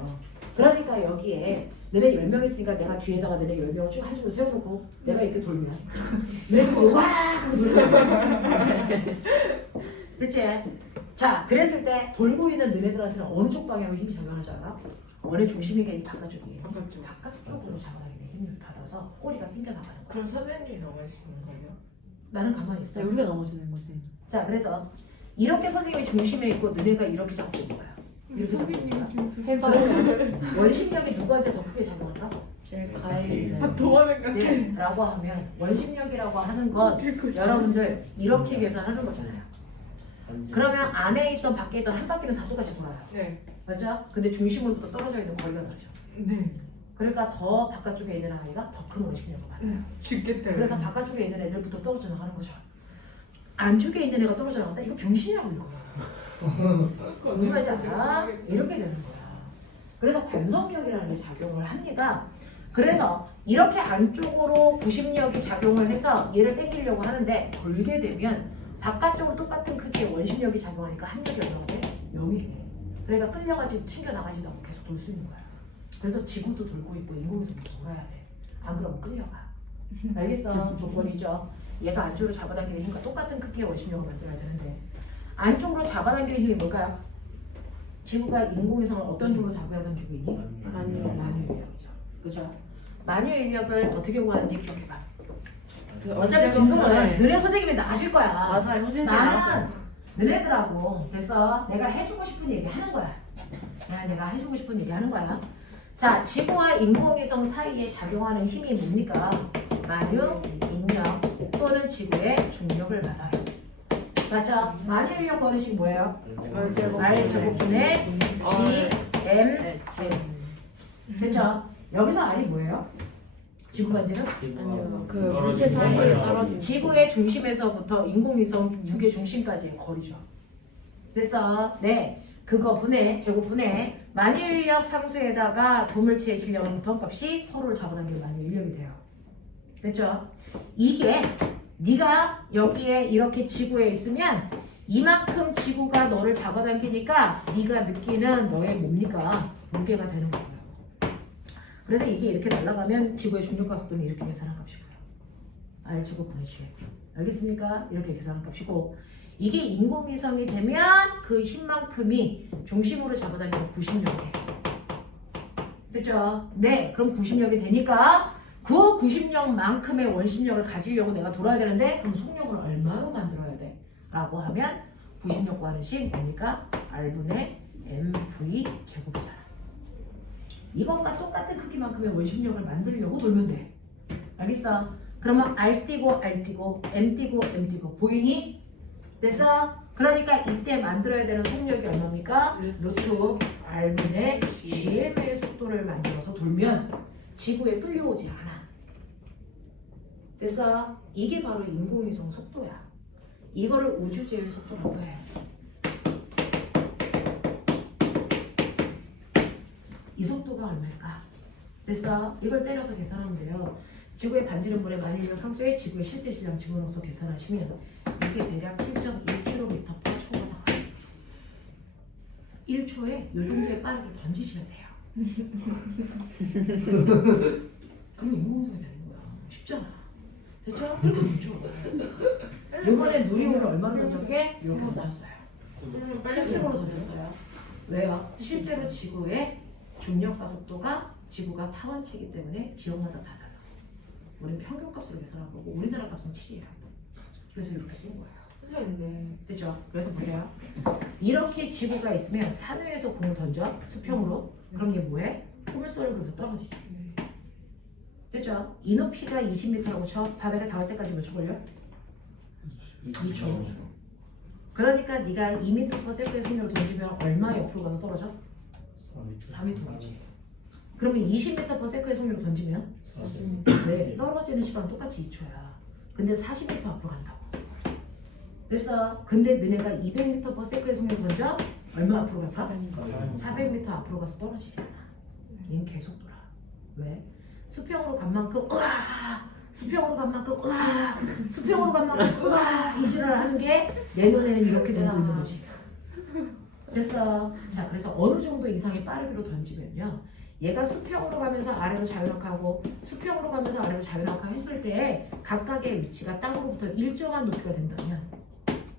그러니까 여기에 너네 10명 있으니까 내가 뒤에다가 너네 10명을 쭉 한 줄로 세워놓고 내가 이렇게 돌면 너네가 와! 하고 돌려. 그치? 자, 그랬을 때 돌고 있는 너네들한테는 어느 쪽 방향으로 힘이 작용하는 줄 알아? 원래 중심이가 이 바깥쪽이에요. 바깥쪽으로 잡아당기는 힘을 받아서 꼬리가 튕겨나가는 거야. 그럼 선생님이 넘어지시는 거예요? 나는 가만히 있어. 우리가 넘어지는 거지. 자, 그래서 이렇게 선생님이 중심에 있고 너네가 이렇게 잡고 있는 거야. 이렇게 잡고 있는 거야. 그러면 원심력이 누구한테 더 크게 작용할까? 가해. 동화는 같아. 네, 라고 하면 원심력이라고 하는 건 여러분들 이렇게 계산하는 거잖아요. 그러면 안에 있던 밖에 있던 한 바퀴는 다 똑같이 돌아요. 네. 맞죠? 근데 중심으로부터 떨어져 있는 거리가 나죠. 네. 그러니까 더 바깥쪽에 있는 아이가 더 큰 원심력을 받아요. 죽겠다. 그래서 바깥쪽에 있는 애들부터 떨어져 나가는 거죠. 안쪽에 있는 애가 떨어져 나간다? 이거 병신이라고 이거. 무슨 말인지 알아? 이렇게 되는 거야. 그래서 관성력이라는 게 작용을 합니다. 그래서 이렇게 안쪽으로 90력이 작용을 해서 얘를 당기려고 하는데 돌게 되면 바깥쪽으로 똑같은 크기의 원심력이 작용하니까 합력이 얼마나 돼? 0이 돼. 그러니까 끌려가지고 튕겨나가지도 않고 계속 돌 수 있는 거야. 그래서 지구도 돌고 있고 인공위성도 돌아야 돼. 안 그러면 끌려가. 알겠어? 조건이죠. 얘가 안쪽으로 잡아당기는 힘과 똑같은 크기의 원심력을 만들어야 되는데 안쪽으로 잡아당기는 힘이 뭘까요? 지구가 인공위성을 어떤 힘으로 잡아당기고 있니? 만유인력이죠. 그죠? 만유인력을 어떻게 구하는지 기억해봐. 어차피 진도는 너네 선생님이 다 아실 거야. 맞아요. 후진 쌤 나는 알아서. 너네들하고 그래서 내가 해주고 싶은 얘기 하는 거야. 내가 해주고 싶은 얘기 하는 거야. 자, 지구와 인공위성 사이에 작용하는 힘이 뭡니까? 만유, 인력 또는 지구의 중력을 받아요. 맞죠? 만유 인력 버릇이 뭐예요? R 제곱분의 G, M, 됐죠? 여기서 R이 뭐예요? 지구 반지는? 아니요. 그 물체 사이에 떨어진. 지구의 중심에서부터 인공위성 무게 중심까지의 거리죠. 됐어? 네. 그거 분해, 제곱분해 만유인력 상수에다가 두 물체의 질량의 무턴값이 서로를 잡아당기는 만유인력이 돼요. 됐죠? 이게 네가 여기에 이렇게 지구에 있으면 이만큼 지구가 너를 잡아당기니까 네가 느끼는 너의 뭡니까? 무게가 되는 거예요. 그래서 이게 이렇게 날아가면 지구의 중력과 속도는 이렇게 계산한 값이고요. R 제곱분의 G. 알겠습니까? 이렇게 계산한 값이고 이게 인공위성이 되면 그 힘만큼이 중심으로 잡아당기는 90력이에요. 됐죠? 네, 그럼 90력이 되니까 그 90력만큼의 원심력을 가지려고 내가 돌아야 되는데 그럼 속력을 얼마로 만들어야 돼? 라고 하면 90력 구하는 식 뭡니까? R분의 MV 제곱이잖아. 이것과 똑같은 크기만큼의 원심력을 만들려고 돌면 돼. 알겠어? 그러면 R 띄고 R 띄고 M 띄고 M 띄고 보이니? 됐어? 그러니까 이때 만들어야 되는 속력이 얼마입니까? 루트 R분의 GM의 속도를 만들어서 돌면 지구에 끌려오지 않아. 됐어? 이게 바로 인공위성 속도야. 이거를 우주제일 속도라고 해. 이 속도가 얼마일까? 됐어? 이걸 때려서 계산하면 돼요. 지구의 반지름분의 만유인력 상수의 지구의 실제 질량 집어넣어서 계산하시면 이게 대략 7.1km/초가 나와요. 1초에 요 정도의 빠르게 던지시면 돼요. 그럼 인공지능이 되는 거야. 쉽잖아. 됐죠? 그렇게 던져. 이번에 누리호를 얼마나 던졌게? 이렇게 던졌어요. 7km로 던졌어요. 왜요? 실제로 지구의 중력 가속도가 지구가 타원체이기 때문에 지역마다 다르다. 우리는 평균값으로 계산한 거고 우리나라 값은 7이에요. 그래서 이렇게 쏜 거예요. 있네. 됐죠? 그래서 보세요. 이렇게 지구가 있으면 산 위에서 공을 던져 수평으로. 그럼 얘 뭐해? 포물선을 그려서 떨어지지. 됐죠? 이 높이가 20m라고 쳐. 바닥에 닿을 때까지 몇 초 걸려? 2초. 그러니까 네가 2m/s의 속력으로 던지면 얼마 옆으로 가서 떨어져? 4m겠지. 그러면 20m/s의 속력으로 던지면 네, 떨어지는 시간 똑같이 2초야. 근데 40m 앞으로 간다고. 그래서 근데 너네가 200m/s의 속력으로 던져? 얼마 앞으로 갈까? 400m 앞으로 가서 떨어지잖아. 얘는 계속 돌아. 왜? 수평으로 간 만큼 으아! 수평으로 간 만큼 으아! 수평으로 간 만큼 으아! 이 지랄을 하는 게 내 눈에는 이렇게 되고 있는 거지. 됐어. 자, 그래서 어느 정도 이상의 빠르기로 던지면요. 얘가 수평으로 가면서 아래로 자유낙하고 수평으로 가면서 아래로 자유낙하 했을 때 각각의 위치가 땅으로부터 일정한 높이가 된다면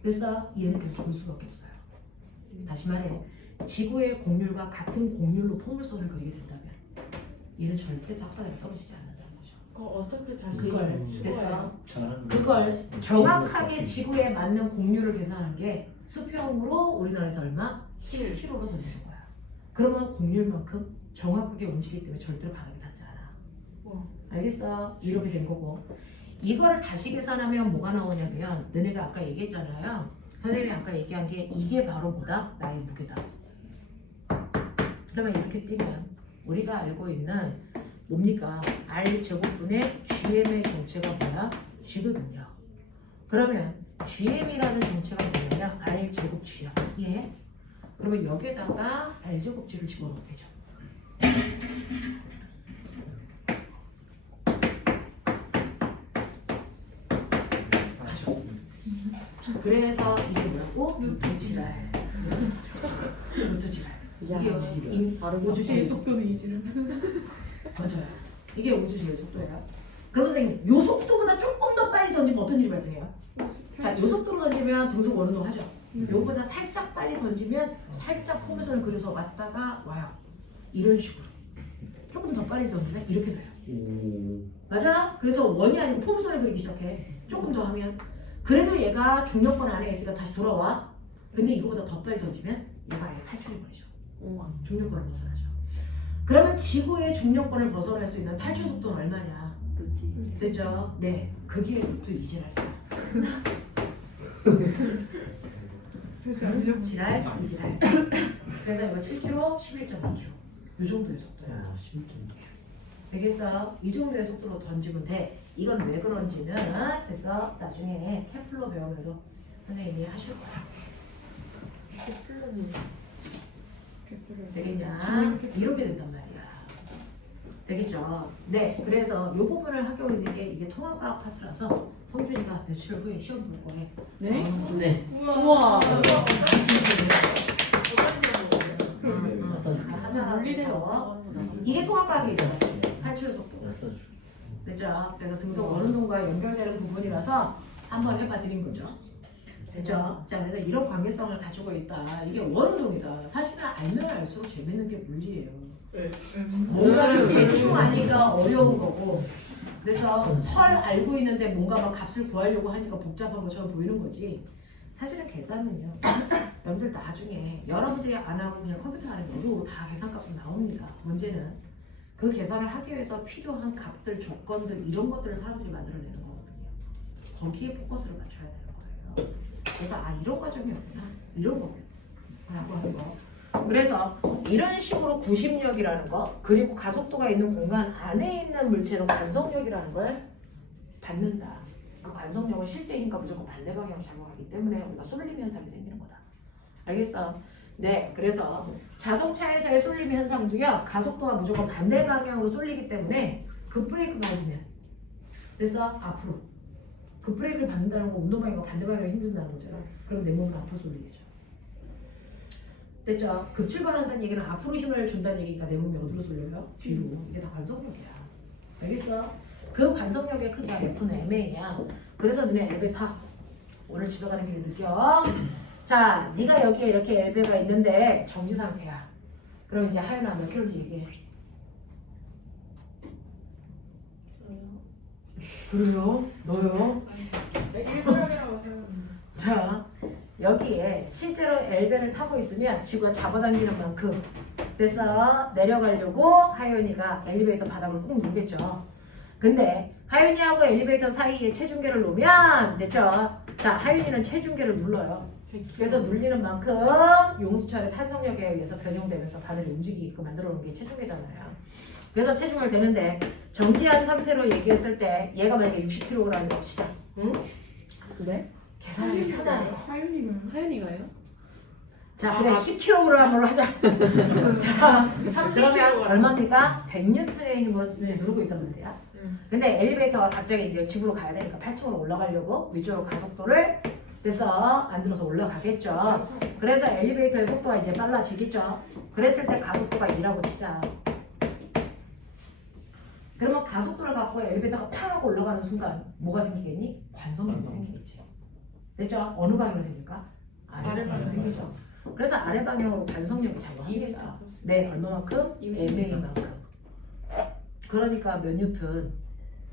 그래서 얘는 계속 줄 수밖에 없어요. 다시 말해 지구의 곡률과 같은 곡률로 포물선을 그리게 된다면 얘는 절대 땅바닥에 떨어지지 않는다는 거죠. 어떻게 다시 그걸 됐어. 잘하는 그걸 정확하게 지구에 맞는 곡률을 계산한 게 수평으로 우리나라에서 얼마? 7km로 던지는 거야. 그러면 곡률만큼 정확하게 움직이기 때문에 절대로 바닥에 닿지 않아. 알겠어? 이렇게 된 거고. 이걸 다시 계산하면 뭐가 나오냐면 너네가 아까 얘기했잖아요. 선생님이 아까 얘기한 게 이게 바로 뭐다? 나의 무게다. 그러면 이렇게 띄면 우리가 알고 있는 뭡니까? R 제곱분의 GM의 정체가 뭐야? G거든요. 그러면 GM이라는 정체가 뭐냐면 R 제곱 G야. 예? 그러면 여기에다가 R 제곱 G를 집어넣으면 되죠. 그래서 이게 뭐라고? 루트 지랄. 루트 지랄. 이게 우주 제일 속도는 이지는. 맞아요. 이게 우주 제일 속도예요. 그럼 선생님, 요 속도보다 조금 더 빨리 던지면 어떤 일이 발생해요? 자, 요 속도로 던지면 등속 원운동 하죠. 요거보다 살짝 빨리 던지면 살짝 포물선을 그려서 왔다가 와요. 이런 식으로. 조금 더 빨리 던지면 이렇게 돼요. 맞아? 그래서 원이 아니고 포물선을 그리기 시작해. 조금 더 하면. 그래도 얘가 중력권 안에 있으니까 다시 돌아와. 근데 이거보다 더 빨리 던지면 얘가 아예 탈출해버리죠. 중력권을 벗어나죠. 그러면 지구의 중력권을 벗어날 수 있는 탈출 속도는 얼마냐? 됐죠? 네. 그게 루트 이지랄이야. 지랄, 이지랄. 그래서 이거 7km, 11.2km. 이 정도의 속도야. 11.2km. 되겠어? 이 정도의 속도로 던지면 돼. 이건 왜 그런지는 그래서 나중에 케플러 배우면서 선생님이 하실 거야. 되겠냐? 이렇게 된단 말이야. 되겠죠? 네. 그래서 이 부분을 하고 있는 게 이게 통합과학 파트라서 성준이가 며칠 후에 시험 볼 거예요. 네? 네. 우와. 하자. 이게 통합과학이죠. 탈출 속도. 됐죠? 그래서 등속 원운동과 연결되는 부분이라서 한번 해봐 드린 거죠. 됐죠? 자, 그래서 이런 관계성을 가지고 있다. 이게 원운동이다. 사실은 알면 알수록 재밌는 게 물리예요. 뭔가를 대충 아니까 어려운 거고. 그래서 설 알고 있는데 뭔가 막 값을 구하려고 하니까 복잡한 것처럼 보이는 거지. 사실은 계산은요. 여러분들 나중에 여러분들이 안 하고 그냥 컴퓨터 안에 넣어도 다 계산값은 나옵니다. 문제는 그 계산을 하기 위해서 필요한 값들, 조건들 이런 것들을 사람들이 만들어내는 거거든요. 거기에 포커스를 맞춰야 되는 거예요. 그래서 아 이런 과정이었구나 이런 거구나 라고 하는 거. 그래서 이런 식으로 구심력이라는 거 그리고 가속도가 있는 공간 안에 있는 물체는 관성력이라는 걸 받는다. 그 관성력은 실제 힘과 무조건 반대 방향으로 작용하기 때문에 우리가 쏠림 현상이 생기는 거다. 알겠어? 네, 그래서 자동차에서의 쏠림 현상도요 가속도가 무조건 반대 방향으로 쏠리기 때문에 급브레이크 밟으면 그래서 앞으로 급브레이크를 밟는다는 건 운동 방향과 반대 방향으로 힘준다는 거잖아. 그럼 내 몸은 앞으로 쏠리겠죠. 됐죠? 급출발한다는 얘기는 앞으로 힘을 준다는 얘기니까 내 몸이 어디로 쏠려요? 뒤로. 이게 다 관성력이야. 알겠어? 그 관성력의 크기가 F는 MA야. 그래서 너네 엘베 타. 오늘 집에 가는 길에 느껴. 자, 네가 여기에 이렇게 엘베가 있는데 정지 상태야. 그럼 이제 하연아 몇 킬로인지 얘기해. 그래요? 너요? 1g이라고 생각합니다. 자, 여기에 실제로 엘베를 타고 있으면 지구가 잡아당기는 만큼 그래서 내려가려고 하연이가 엘리베이터 바닥을 꾹 누르겠죠. 근데 하연이하고 엘리베이터 사이에 체중계를 놓으면 됐죠. 자, 하연이는 체중계를 눌러요. 그래서 눌리는 만큼 용수철의 탄성력에 의해서 변형되면서 바늘이 움직이게끔 만들어 놓은 게 체중계잖아요. 그래서 체중을 대는데 정지한 상태로 얘기했을 때 얘가 만약에 60kg이라고 치자. 응? 그래? 계산하기 편해요. 하연이가요? 자, 그래 10kg으로 하자. 자, 그러면 얼마입니까? 100N의 힘을 이제 누르고 있단 말이야. 근데 엘리베이터가 갑자기 이제 집으로 가야 되니까 8층으로 올라가려고 위쪽으로 가속도를 그래서 만들어서 올라가겠죠. 그래서 엘리베이터의 속도가 이제 빨라지겠죠. 그랬을 때 가속도가 2라고 치자. 그러면 가속도를 갖고 엘리베이터가 팍 하고 올라가는 순간 뭐가 생기겠니? 관성력이 생기겠지. 됐죠? 어느 방향으로 생길까? 아래 방향으로 생기죠. 그래서 아래 방향으로 관성력이 작용합니다. 네, 얼마만큼? MA만큼. 그러니까 몇 뉴턴?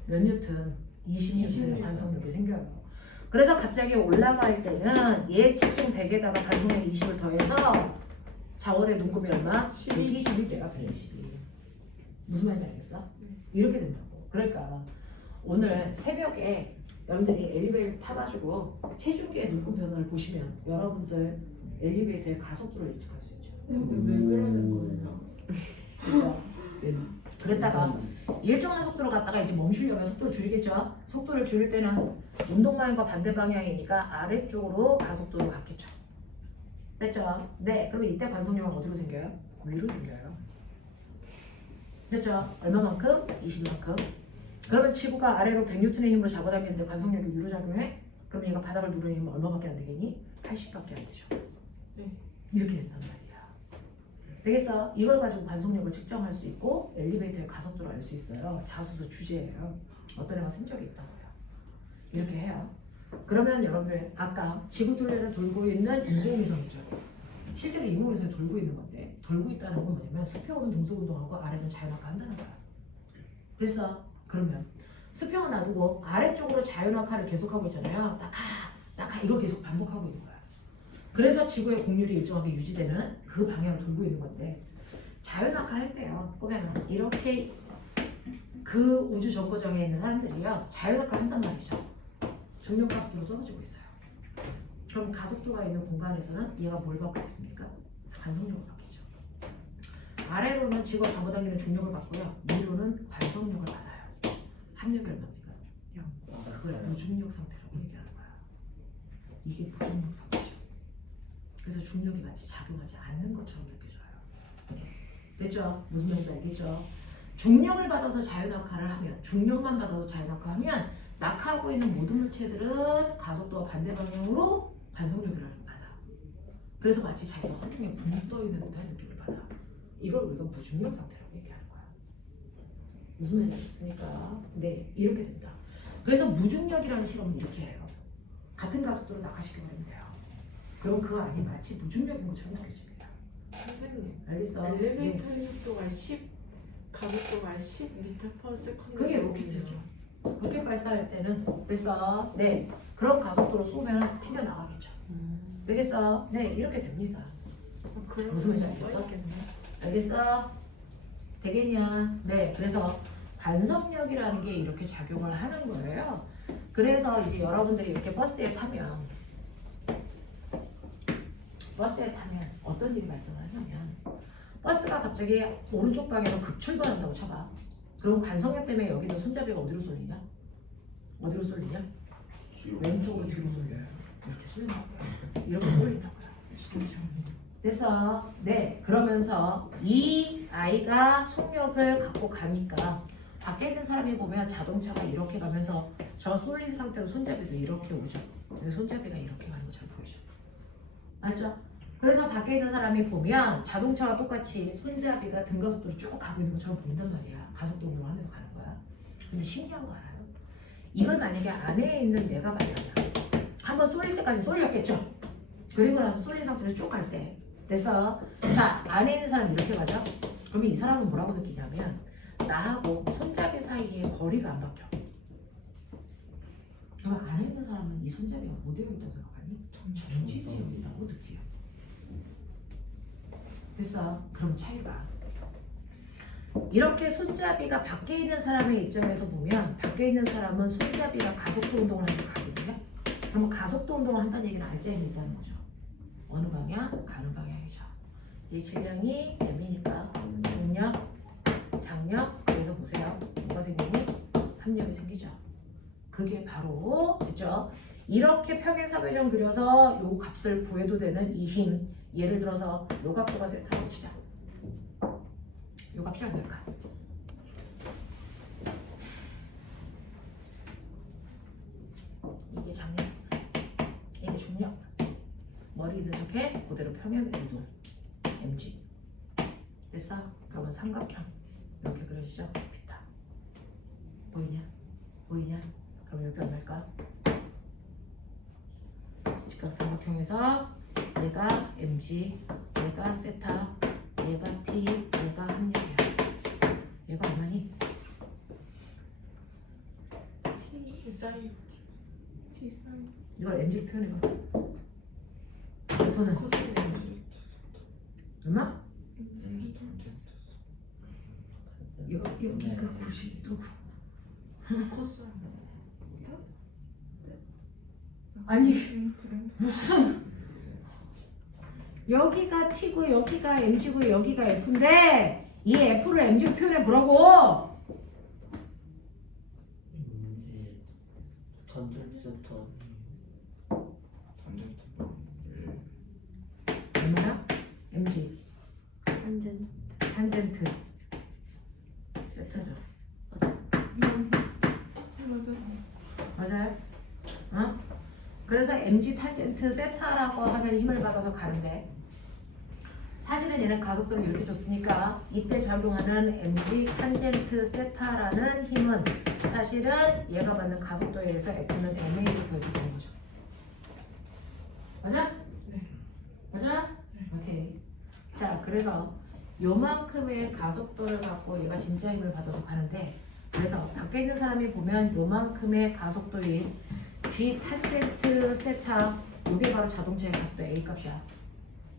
20뉴턴 관성력이 생겨요. 그래서 갑자기 올라갈 때는 얘 집중 100에다가 관성력 20을 더해서 자원의 눈곱이 얼마? 120이 돼요, 120이. 무슨 말인지 알겠어? 이렇게 된다고. 그러니까 오늘 새벽에 여러분들이 엘리베이터 타가지고 체중계의 눈곱 변화를 보시면 여러분들 엘리베이터의 가속도를 예측할 수 있죠. 왜 그러는 거예요? 그렇죠? 그랬다가 일정한 속도로 갔다가 이제 멈추려면 속도를 줄이겠죠. 속도를 줄일 때는 운동 방향과 반대 방향이니까 아래쪽으로 가속도로 갔겠죠. 됐죠? 네. 그러면 이때 관성력은 어디로 생겨요? 위로 생겨요. 됐죠? 얼마만큼? 20만큼. 그러면 지구가 아래로 100N의 힘으로 잡아당기는데 관성력이 위로 작용해? 그럼 얘가 바닥을 누르는 힘은 얼마밖에 안 되겠니? 80밖에 안 되죠. 네. 이렇게 된단 말이야. 되겠어? 이걸 가지고 관속력을 측정할 수 있고 엘리베이터의 가속도를 알 수 있어요. 자소서 주제예요. 어떤 애가 쓴 적이 있다고요. 이렇게 해요. 그러면 여러분들 아까 지구 둘레를 돌고 있는 인공위성이죠. 실제로 인공위성이 돌고 있는 건데 돌고 있다는 건 뭐냐면 수평은 등속운동하고 아래는 자연학화 한다는 거야. 그래서 그러면 수평은 놔두고 아래쪽으로 자연학화를 계속하고 있잖아요. 낙하 이걸 계속 반복하고 있는 거야. 그래서 지구의 공률이 일정하게 유지되는 그 방향을 돌고 있는 건데 자연학화 할 때요. 꼬매는 이렇게 그 우주 정거장에 있는 사람들이요. 자연학화 한단 말이죠. 중력 가속도로 떨어지고 있어요. 그럼 가속도가 있는 공간에서는 얘가 뭘 받고 있습니까? 관성력을 받겠죠. 아래로는 지구가 잡아당기는 중력을 받고요. 위로는 관성력을 받아요. 합력이 얼마입니까? 그걸 무중력 상태라고 얘기하는 거야. 이게 무중력 상태죠. 그래서 중력이 마치 작용하지 않는 것처럼 느껴져요. 됐죠? 무슨 말인지 알겠죠? 중력을 받아서 자연낙하를 하면 중력만 받아서 자연낙하하면 낙하하고 있는 모든 물체들은 가속도와 반대 방향으로 반성력을 받아. 그래서 마치 자기가 허공에 붕 떠 있는 듯한 느낌을 받아. 이걸 우리가 무중력 상태라고 얘기하는 거야. 무슨 말인지 알겠습니까? 네, 이렇게 된다. 그래서 무중력이라는 실험은 이렇게 해요. 같은 가속도로 낙하시켜버리면 돼요. 그럼 그 안이 마치 무중력인 것처럼 느껴집니다. 선생님, 알겠어? 엘리베이터의 속도가 10, 가속도가 10m/s. 그게 로켓이죠. 로켓 발사할 때는 됐어. 네, 그런 가속도로 쏘면 튕겨 나가겠죠. 되겠어? 네, 이렇게 됩니다. 무슨 말인지 알겠어? 알겠어? 되겠냐? 네, 그래서 관성력이라는 게 이렇게 작용을 하는 거예요. 그래서 이제 여러분들이 이렇게 버스에 타면 어떤 일이 발생을 하냐면 버스가 갑자기 오른쪽 방향으로 급출발한다고 쳐봐. 그럼 관성력 때문에 여기는 손잡이가 어디로 쏠리냐? 어디로 쏠리냐? 왼쪽으로 뒤로 쏠려요. 이렇게 쏠린다고요. 이렇게 쏠린다고요. 됐어? 네. 그러면서 이 아이가 속력을 갖고 가니까 밖에 있는 사람이 보면 자동차가 이렇게 가면서 저 쏠린 상태로 손잡이도 이렇게 오죠. 근데 손잡이가 이렇게 가는 것처럼 보이죠. 맞죠? 그래서 밖에 있는 사람이 보면 자동차와 똑같이 손잡이가 등가속도로 쭉 가고 있는 것처럼 보인단 말이야. 가속도로 하면서 가는 거야. 근데 신기한 거 알아요? 이걸 만약에 안에 있는 내가 만나면 한번 쏠릴 때까지 쏠렸겠죠? 그리고 나서 쏠린 상태로 쭉 갈 때 됐어. 자, 안에 있는 사람 이렇게 가죠? 그러면 이 사람은 뭐라고 느끼냐면 나하고 손잡이 사이에 거리가 안 바뀌어. 그럼 안에 있는 사람은 이 손잡이가 뭐 되어 있다고 생각하니? 정지되어 있다고 느껴요. 됐어. 그럼 차이 봐. 이렇게 손잡이가 밖에 있는 사람의 입장에서 보면 밖에 있는 사람은 손잡이가 가속도 운동을 하는 가거든요. 그러면 가속도 운동을 한다는 얘기는 알짜임이 있다는 거죠. 어느 방향? 가는 방향이죠. 이 질량이 M이니까 중력, 장력, 그래서 보세요. 뭐가 생기니? 합력이 생기죠. 그게 바로 됐죠. 이렇게 평행사변형 그려서 요 값을 구해도 되는 이 힘. 예를 들어서 요 값도가 세타로 치자. 요 값이 얼마일까? 이게 장력, 이게 중력. 머리 있는 척해 그대로 평행사 이동. mg. 됐어? 그러면 삼각형 이렇게 그려지죠? 비타. 보이냐? 보이냐? 그럼 여기 얼마일까? 직각삼각형에서 얘가 mg, 얘가 세타, 얘가 t, 얘가 합력이야. 얘가 얼마니? T 사인 T 사인 이걸 mg로 표현해봐. 손은 코사인 얼마? 네. 여기가 90도고. 코사인 아니 무슨 여기가 t고 여기가 mg고 여기가 f인데 이 f를 mg로 표현해 보라고. 문제 단절센터 얼마야? mg 탄젠트 세타죠. 맞아요? 어? 그래서 mg 탄젠트 세타라고 하면 힘을 받아서 가는데 사실은 얘는 가속도를 이렇게 줬으니까 이때 작용하는 mg 탄젠트 세타라는 힘은 사실은 얘가 받는 가속도에 의해서 f는 ma로 구해도 되는 거죠. 맞아? 네. 맞아? 오케이. 자, 그래서 요만큼의 가속도를 갖고 얘가 진짜 힘을 받아서 가는데 그래서 밖에 있는 사람이 보면 요만큼의 가속도인 G 탄젠트 세타 이게 바로 자동차의 가속도 A 값이야.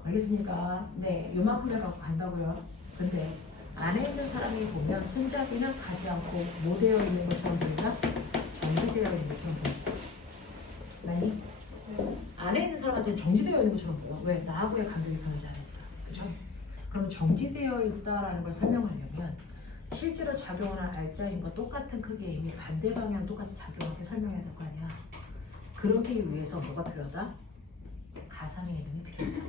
알겠습니까? 네, 요만큼을 갖고 간다고요. 근데 안에 있는 사람이 보면 손잡이는 가지 않고 뭐 되어 있는 것처럼 보이나? 정지되어 있는 것처럼 보이죠. 많이? 안에 있는 사람한테 정지되어 있는 것처럼 보여. 왜? 나하고의 간격이 변하지 않으니까. 그죠? 그럼 정지되어 있다라는 걸 설명하려면 실제로 작용하는 알짜임과 똑같은 크기의 힘이 반대 방향 똑같이 작용하게 설명해야 될 거 아니야. 그러기 위해서 뭐가 필요하다? 가상의 이동이 필요하다.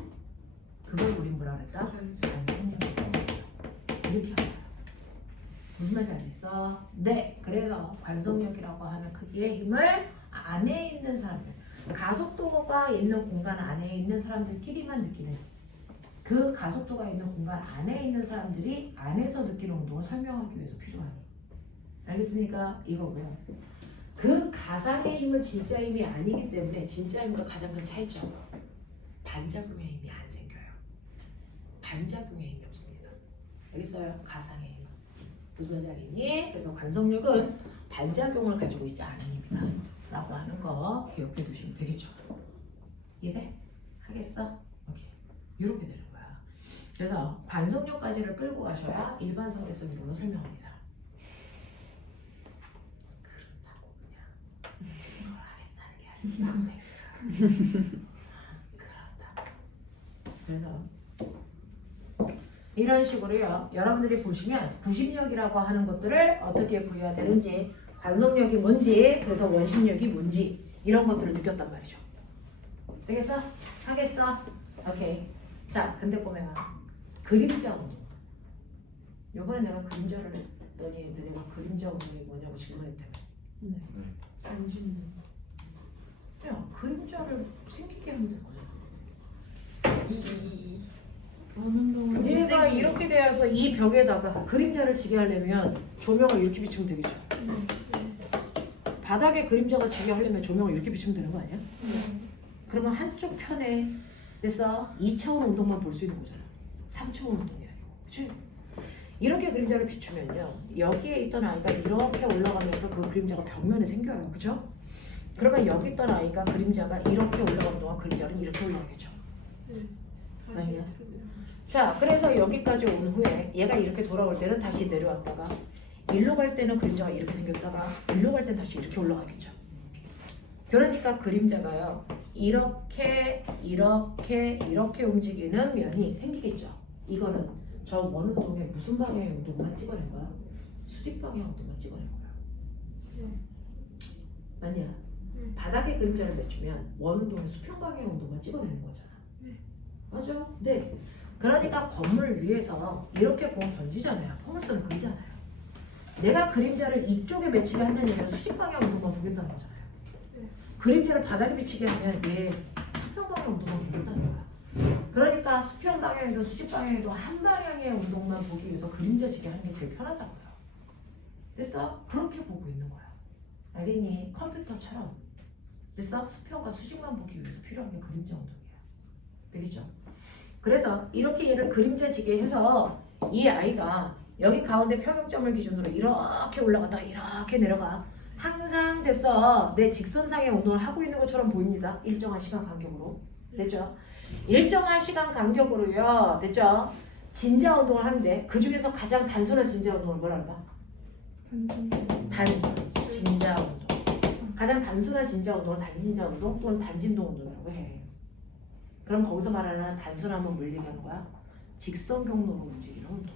그걸 우린 뭐라 그랬다? 관성력이 필요하다. 이렇게 하는 거야. 무슨 말인지 알겠어? 네, 그래서 관성력이라고 하는 크기의 힘을 안에 있는 사람들, 가속도가 있는 공간 안에 있는 사람들끼리만 느끼는 그 가속도가 있는 공간 안에 있는 사람들이 안에서 느끼는 운동을 설명하기 위해서 필요하니. 알겠습니까? 이거고요. 그 가상의 힘은 진짜 힘이 아니기 때문에 진짜 힘과 가장 큰 차이점. 반작용의 힘이 안 생겨요. 반작용의 힘이 없습니다. 알겠어요? 가상의 힘은. 무슨 말인지 알겠니? 그래서 관성력은 반작용을 가지고 있지 않은 힘이다. 라고 하는 거 기억해 두시면 되겠죠. 이해돼? 하겠어? 오케이. 이렇게 되는 거야. 그래서 관성력까지를 끌고 가셔야 일반 상대성 이론을 설명합니다. 그렇다고 그냥 그걸 하겠다는 게 아니라 그렇다. 그래서 이런 식으로요. 여러분들이 보시면 구심력이라고 하는 것들을 어떻게 부여해야 되는지, 관성력이 뭔지, 그래서 원심력이 뭔지 이런 것들을 느꼈단 말이죠. 되겠어? 하겠어? 오케이. 자, 근데 꼬맹아, 그림자 운동. 요번에 내가 그림자를 했더니 너네가 그림자 운동이 뭐냐고 질문했다며. 네. 안심는 야, 그림자를 생기게 하면 되거든. 어느 동안 얘가 이렇게 되어서 이 벽에다가 그림자를 지게 하려면 조명을 이렇게 비추면 되겠죠. 바닥에 그림자가 지게 하려면 조명을 이렇게 비추면 되는 거 아니야? 그러면 한쪽 편에 됐어 2차원 운동만 볼 수 있는 거잖아. 3차원 운동이 아니고. 그치? 이렇게 그림자를 비추면요. 여기에 있던 아이가 이렇게 올라가면서 그 그림자가 벽면에 생겨요. 그죠? 그러면 여기 있던 아이가 그림자가 이렇게 올라가는 동안 그림자는 이렇게 올라가겠죠. 아니야. 자, 그래서 여기까지 온 후에 얘가 이렇게 돌아올 때는 다시 내려왔다가 일로 갈 때는 그림자가 이렇게 생겼다가 일로 갈 때는 다시 이렇게 올라가겠죠. 그러니까 그림자가요. 이렇게 움직이는 면이 생기겠죠. 이거는 저 원운동에 무슨 방향의 운동만 찍어낸 거야? 수직 방향 운동만 찍어낸 거야. 아니야. 바닥에 그림자를 맺추면 원운동의 수평 방향의 운동만 찍어내는 거잖아. 맞아? 네. 그러니까 건물 위에서 이렇게 공 던지잖아요. 포물선을 그리잖아요. 내가 그림자를 이쪽에 맺히게 한다는 얘기는 수직 방향 운동만 보겠다는 거잖아요. 그림자를 바닥에 비치게 하면 얘 수평 방향 운동만 보겠다는 거야. 그러니까 수평 방향에도 수직 방향에도 한 방향의 운동만 보기 위해서 그림자 지게 하는 게 제일 편하다고요. 됐어? 그렇게 보고 있는 거야. 알겠니? 컴퓨터처럼. 됐어? 수평과 수직만 보기 위해서 필요한 게 그림자 운동이야. 되겠죠? 그래서 이렇게 얘를 그림자지게 해서 이 아이가 여기 가운데 평형점을 기준으로 이렇게 올라갔다가 이렇게 내려가. 항상 됐어. 내 직선상의 운동을 하고 있는 것처럼 보입니다. 일정한 시간 간격으로. 됐죠? 일정한 시간 간격으로요. 됐죠? 진자 운동을 하는데 그 중에서 가장 단순한 진자 운동을 뭐라 할까? 진자 운동. 가장 단순한 진자 운동을 단진자 운동 또는 단진동 운동이라고 해. 그럼 거기서 말하는 단순함은 뭘 얘기하는 거야? 직선 경로로 움직이는 운동.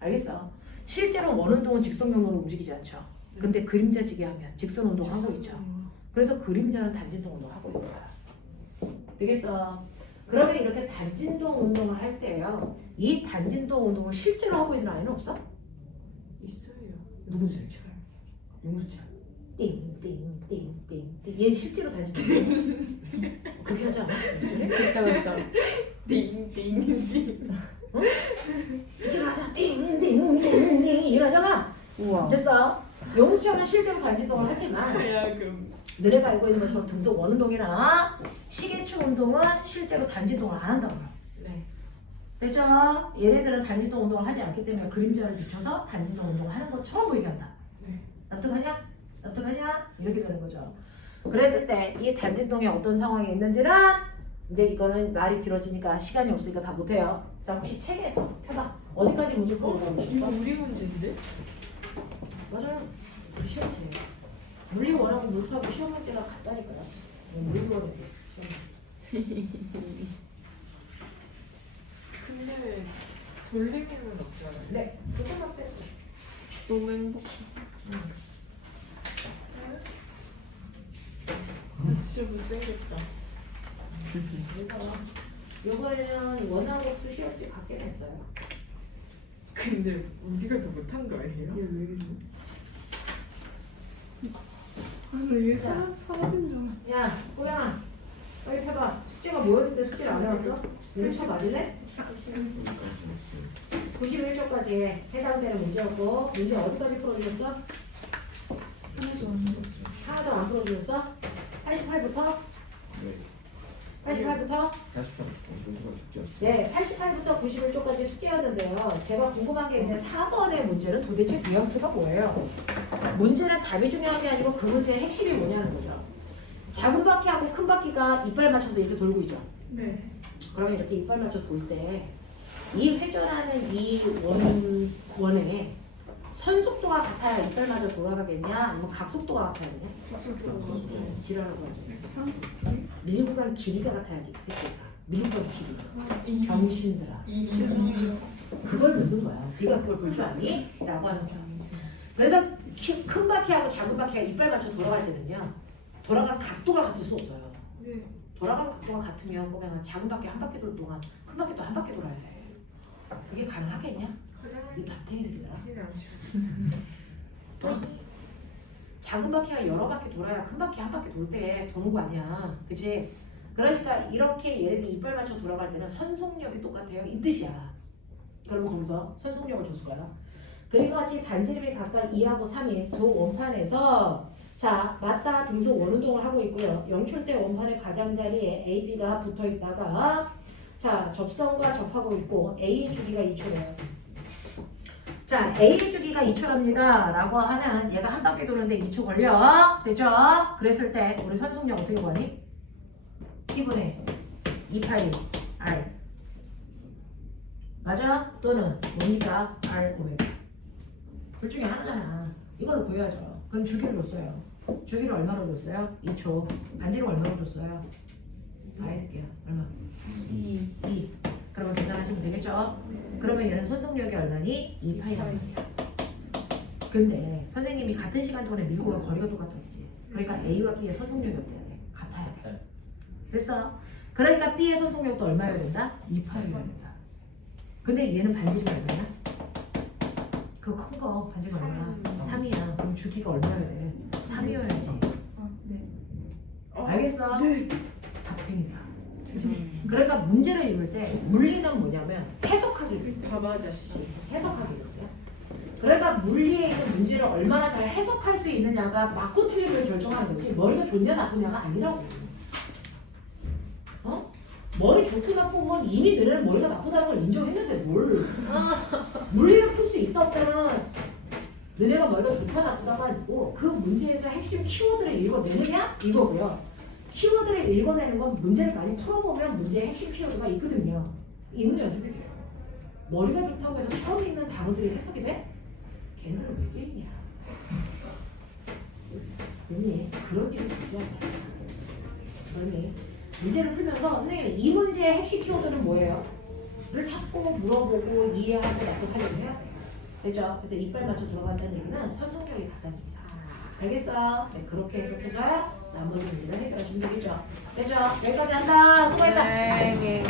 알겠어? 실제로 원운동은 직선 경로로 움직이지 않죠. 근데 그림자지게 하면 직선 운동 하고 있죠. 그래서 그림자는 단진동 운동 하고 있는 거야. 되겠어? 그러면 이렇게 단진동 운동을 할 때요. 이 단진동 운동을 실제로 하고 있는 아이는 없어? 있어요. 누구 실제로? 용수처럼. 띵띵띵띵띵. 얘 실제로 단진동 그렇게 하지 않아? 그쵸. 띵띵띵. 실제로 하잖아. 띵띵띵띵 이러잖아. 우와. 됐어? 용수처럼은 실제로 단진동을 하지만 하야금. 너네가 알고 있는 것처럼 등속 원운동이나 시계축 운동은 실제로 단진동을 안 한다고요. 네. 그렇죠? 얘네들은 단진동 운동을 하지 않기 때문에 그림자를 비춰서 단진동 운동을 하는 것처럼 보이게 한다. 네. 납득하냐? 납득하냐? 이렇게 되는 거죠. 그랬을 때 이 단진동에 어떤 상황이 있는지는 이제 이거는 말이 길어지니까 시간이 없으니까 다 못해요. 자, 혹시 책에서 펴봐. 어디까지 문제 풀고 가고 이거 싶어? 우리 문제인데? 맞아요. 우리 시험 문제. 물리 원하고 물수하고 시험 문제가 같다니까요. 물리 원하고 시험 문제. 근데 돌리기는 없잖아요. 네, 그것만 빼고. 너무 행복해. 진짜 못생겼다. 그래서 이번에는 원하고 수시험지 같게 냈어요. 근데 우리가 더 못한 거 아니에요? 얘왜 이래? 나 이게 사라진 줄 알았어. 야, 꼬양아, 빨리 펴봐. 숙제가 뭐였는데 숙제를 안 해왔어? 일차 맞을래? 91초까지 해당되는 문제였고 문제 어디까지 풀어주셨어? 하나도 안 먹었어. 하나도 안 풀어주셨어? 88부터? 네. 88부터? 88번 숙제였어. 네, 88부터 91초까지 숙제였는데요. 제가 궁금한 게 있는데 4번의 문제는 도대체 뉘앙스가 뭐예요? 문제는 답이 중요한 게 아니고 그 문제의 핵심이 뭐냐는 거죠. 작은 바퀴하고 큰 바퀴가 이빨 맞춰서 이렇게 돌고 있죠. 네. 그러면 이렇게 이빨 맞춰 돌 때 이 회전하는 이 원에 선속도가 같아야 이빨 맞춰 돌아가겠냐? 아니면 각속도가 같아야 되냐? 지랄하고 하죠. 밀구간 길이가 같아야지. 그 새끼가. 밀구간 길이. 병신들아. 그걸 묻는 거야. 네가 그걸 볼 줄 아니? 라고 하는 거야. 그래서 큰 바퀴하고 작은 바퀴가 이빨 맞춰 돌아갈 때는요. 돌아갈 각도가 같을 수 없어요. 네. 돌아갈 각도가 같으면 보면 작은 바퀴 한 바퀴 돌 동안 큰 바퀴도 한 바퀴 돌아야 돼. 그게 가능하겠냐? 이 밤탱이 새끼들아. 작은 바퀴가 여러 바퀴 돌아야 큰 바퀴 한 바퀴 돌 때 도는 거 아니야. 그치? 그러니까 이렇게 얘네들 이빨 맞춰 돌아갈 때는 선속력이 똑같아요. 이 뜻이야. 그러면 거기서 선속력을 줬을 거야. 그리고 같이 반지름이 각각 2하고 3인 두 원판에서 자 맞다 등속 원운동을 하고 있고요. 영출대 원판의 가장자리에 A, B가 붙어 있다가 자 접선과 접하고 있고 A의 주기가 2초래요. 자 A의 주기가 2초랍니다 라고 하는 얘가 한 바퀴 도는데 2초 걸려. 됐죠? 그랬을 때 우리 선속력 어떻게 구하니? T분의 2파이 R 맞아? 또는 뭡니까? R 오메가 둘 중에 하나잖아. 이걸로 구해야죠. 그럼 주기를 줬어요. 주기를 얼마로 줬어요? 2초. 반지름 얼마로 줬어요? 알겠게요. 얼마? 2. 그러면 계산하시면 되겠죠? 그러면 얘는 손속력이 얼마니? 2파이라고. 근데 선생님이 같은 시간 동안에 밀고 간 거리가 똑같았지. 그러니까 A와 B의 손속력이 어때야 돼? 같아야 돼. 됐어? 그러니까 B의 손속력도 얼마여야 된다? 2파이여야 된다. 근데 얘는 반지름 얼마냐? 그거 큰 거 반지름 얼마? 3이야. 그럼 주기가 얼마여야 돼? 3이어야지. 네. 알겠어? 답등이다. 그러니까 문제를 읽을 때 물리는 뭐냐면 해석하기. 바바자씨. 해석하기거든요. 그러니까 물리에 있는 문제를 얼마나 잘 해석할 수 있느냐가 맞고 틀림을 결정하는 거지 머리가 좋냐 나쁘냐가 아니라고. 어? 머리 좋고 나쁘면 이미 너네는 머리가 나쁘다는 걸 인정했는데 뭘 물리를 풀 수 있다 없다는 너네가 머리가 좋다 나쁘다가 아니고 그 문제에서 핵심 키워드를 읽어내느냐 이거고요. 키워드를 읽어내는 건 문제를 많이 풀어보면 문제의 핵심 키워드가 있거든요. 이 문제 연습이 돼요. 머리가 좋다고 해서 처음 있는 단어들이 해석이 돼? 걔네들은 왜 게임이야? 언니 그런 일을 부지하지. 언니 문제를 풀면서 선생님이 이 문제의 핵심 키워드는 뭐예요? 를 찾고 물어보고 이해하고 납득하려고 해야 돼요. 됐죠? 그래서 이빨 맞춰 들어간다는 얘기는 선속력이 같다입니다. 알겠어? 네, 그렇게 해석해서 나머지 문제를 해결하시면 되겠죠? 됐죠? 여기까지 한다. 수고했다. 네.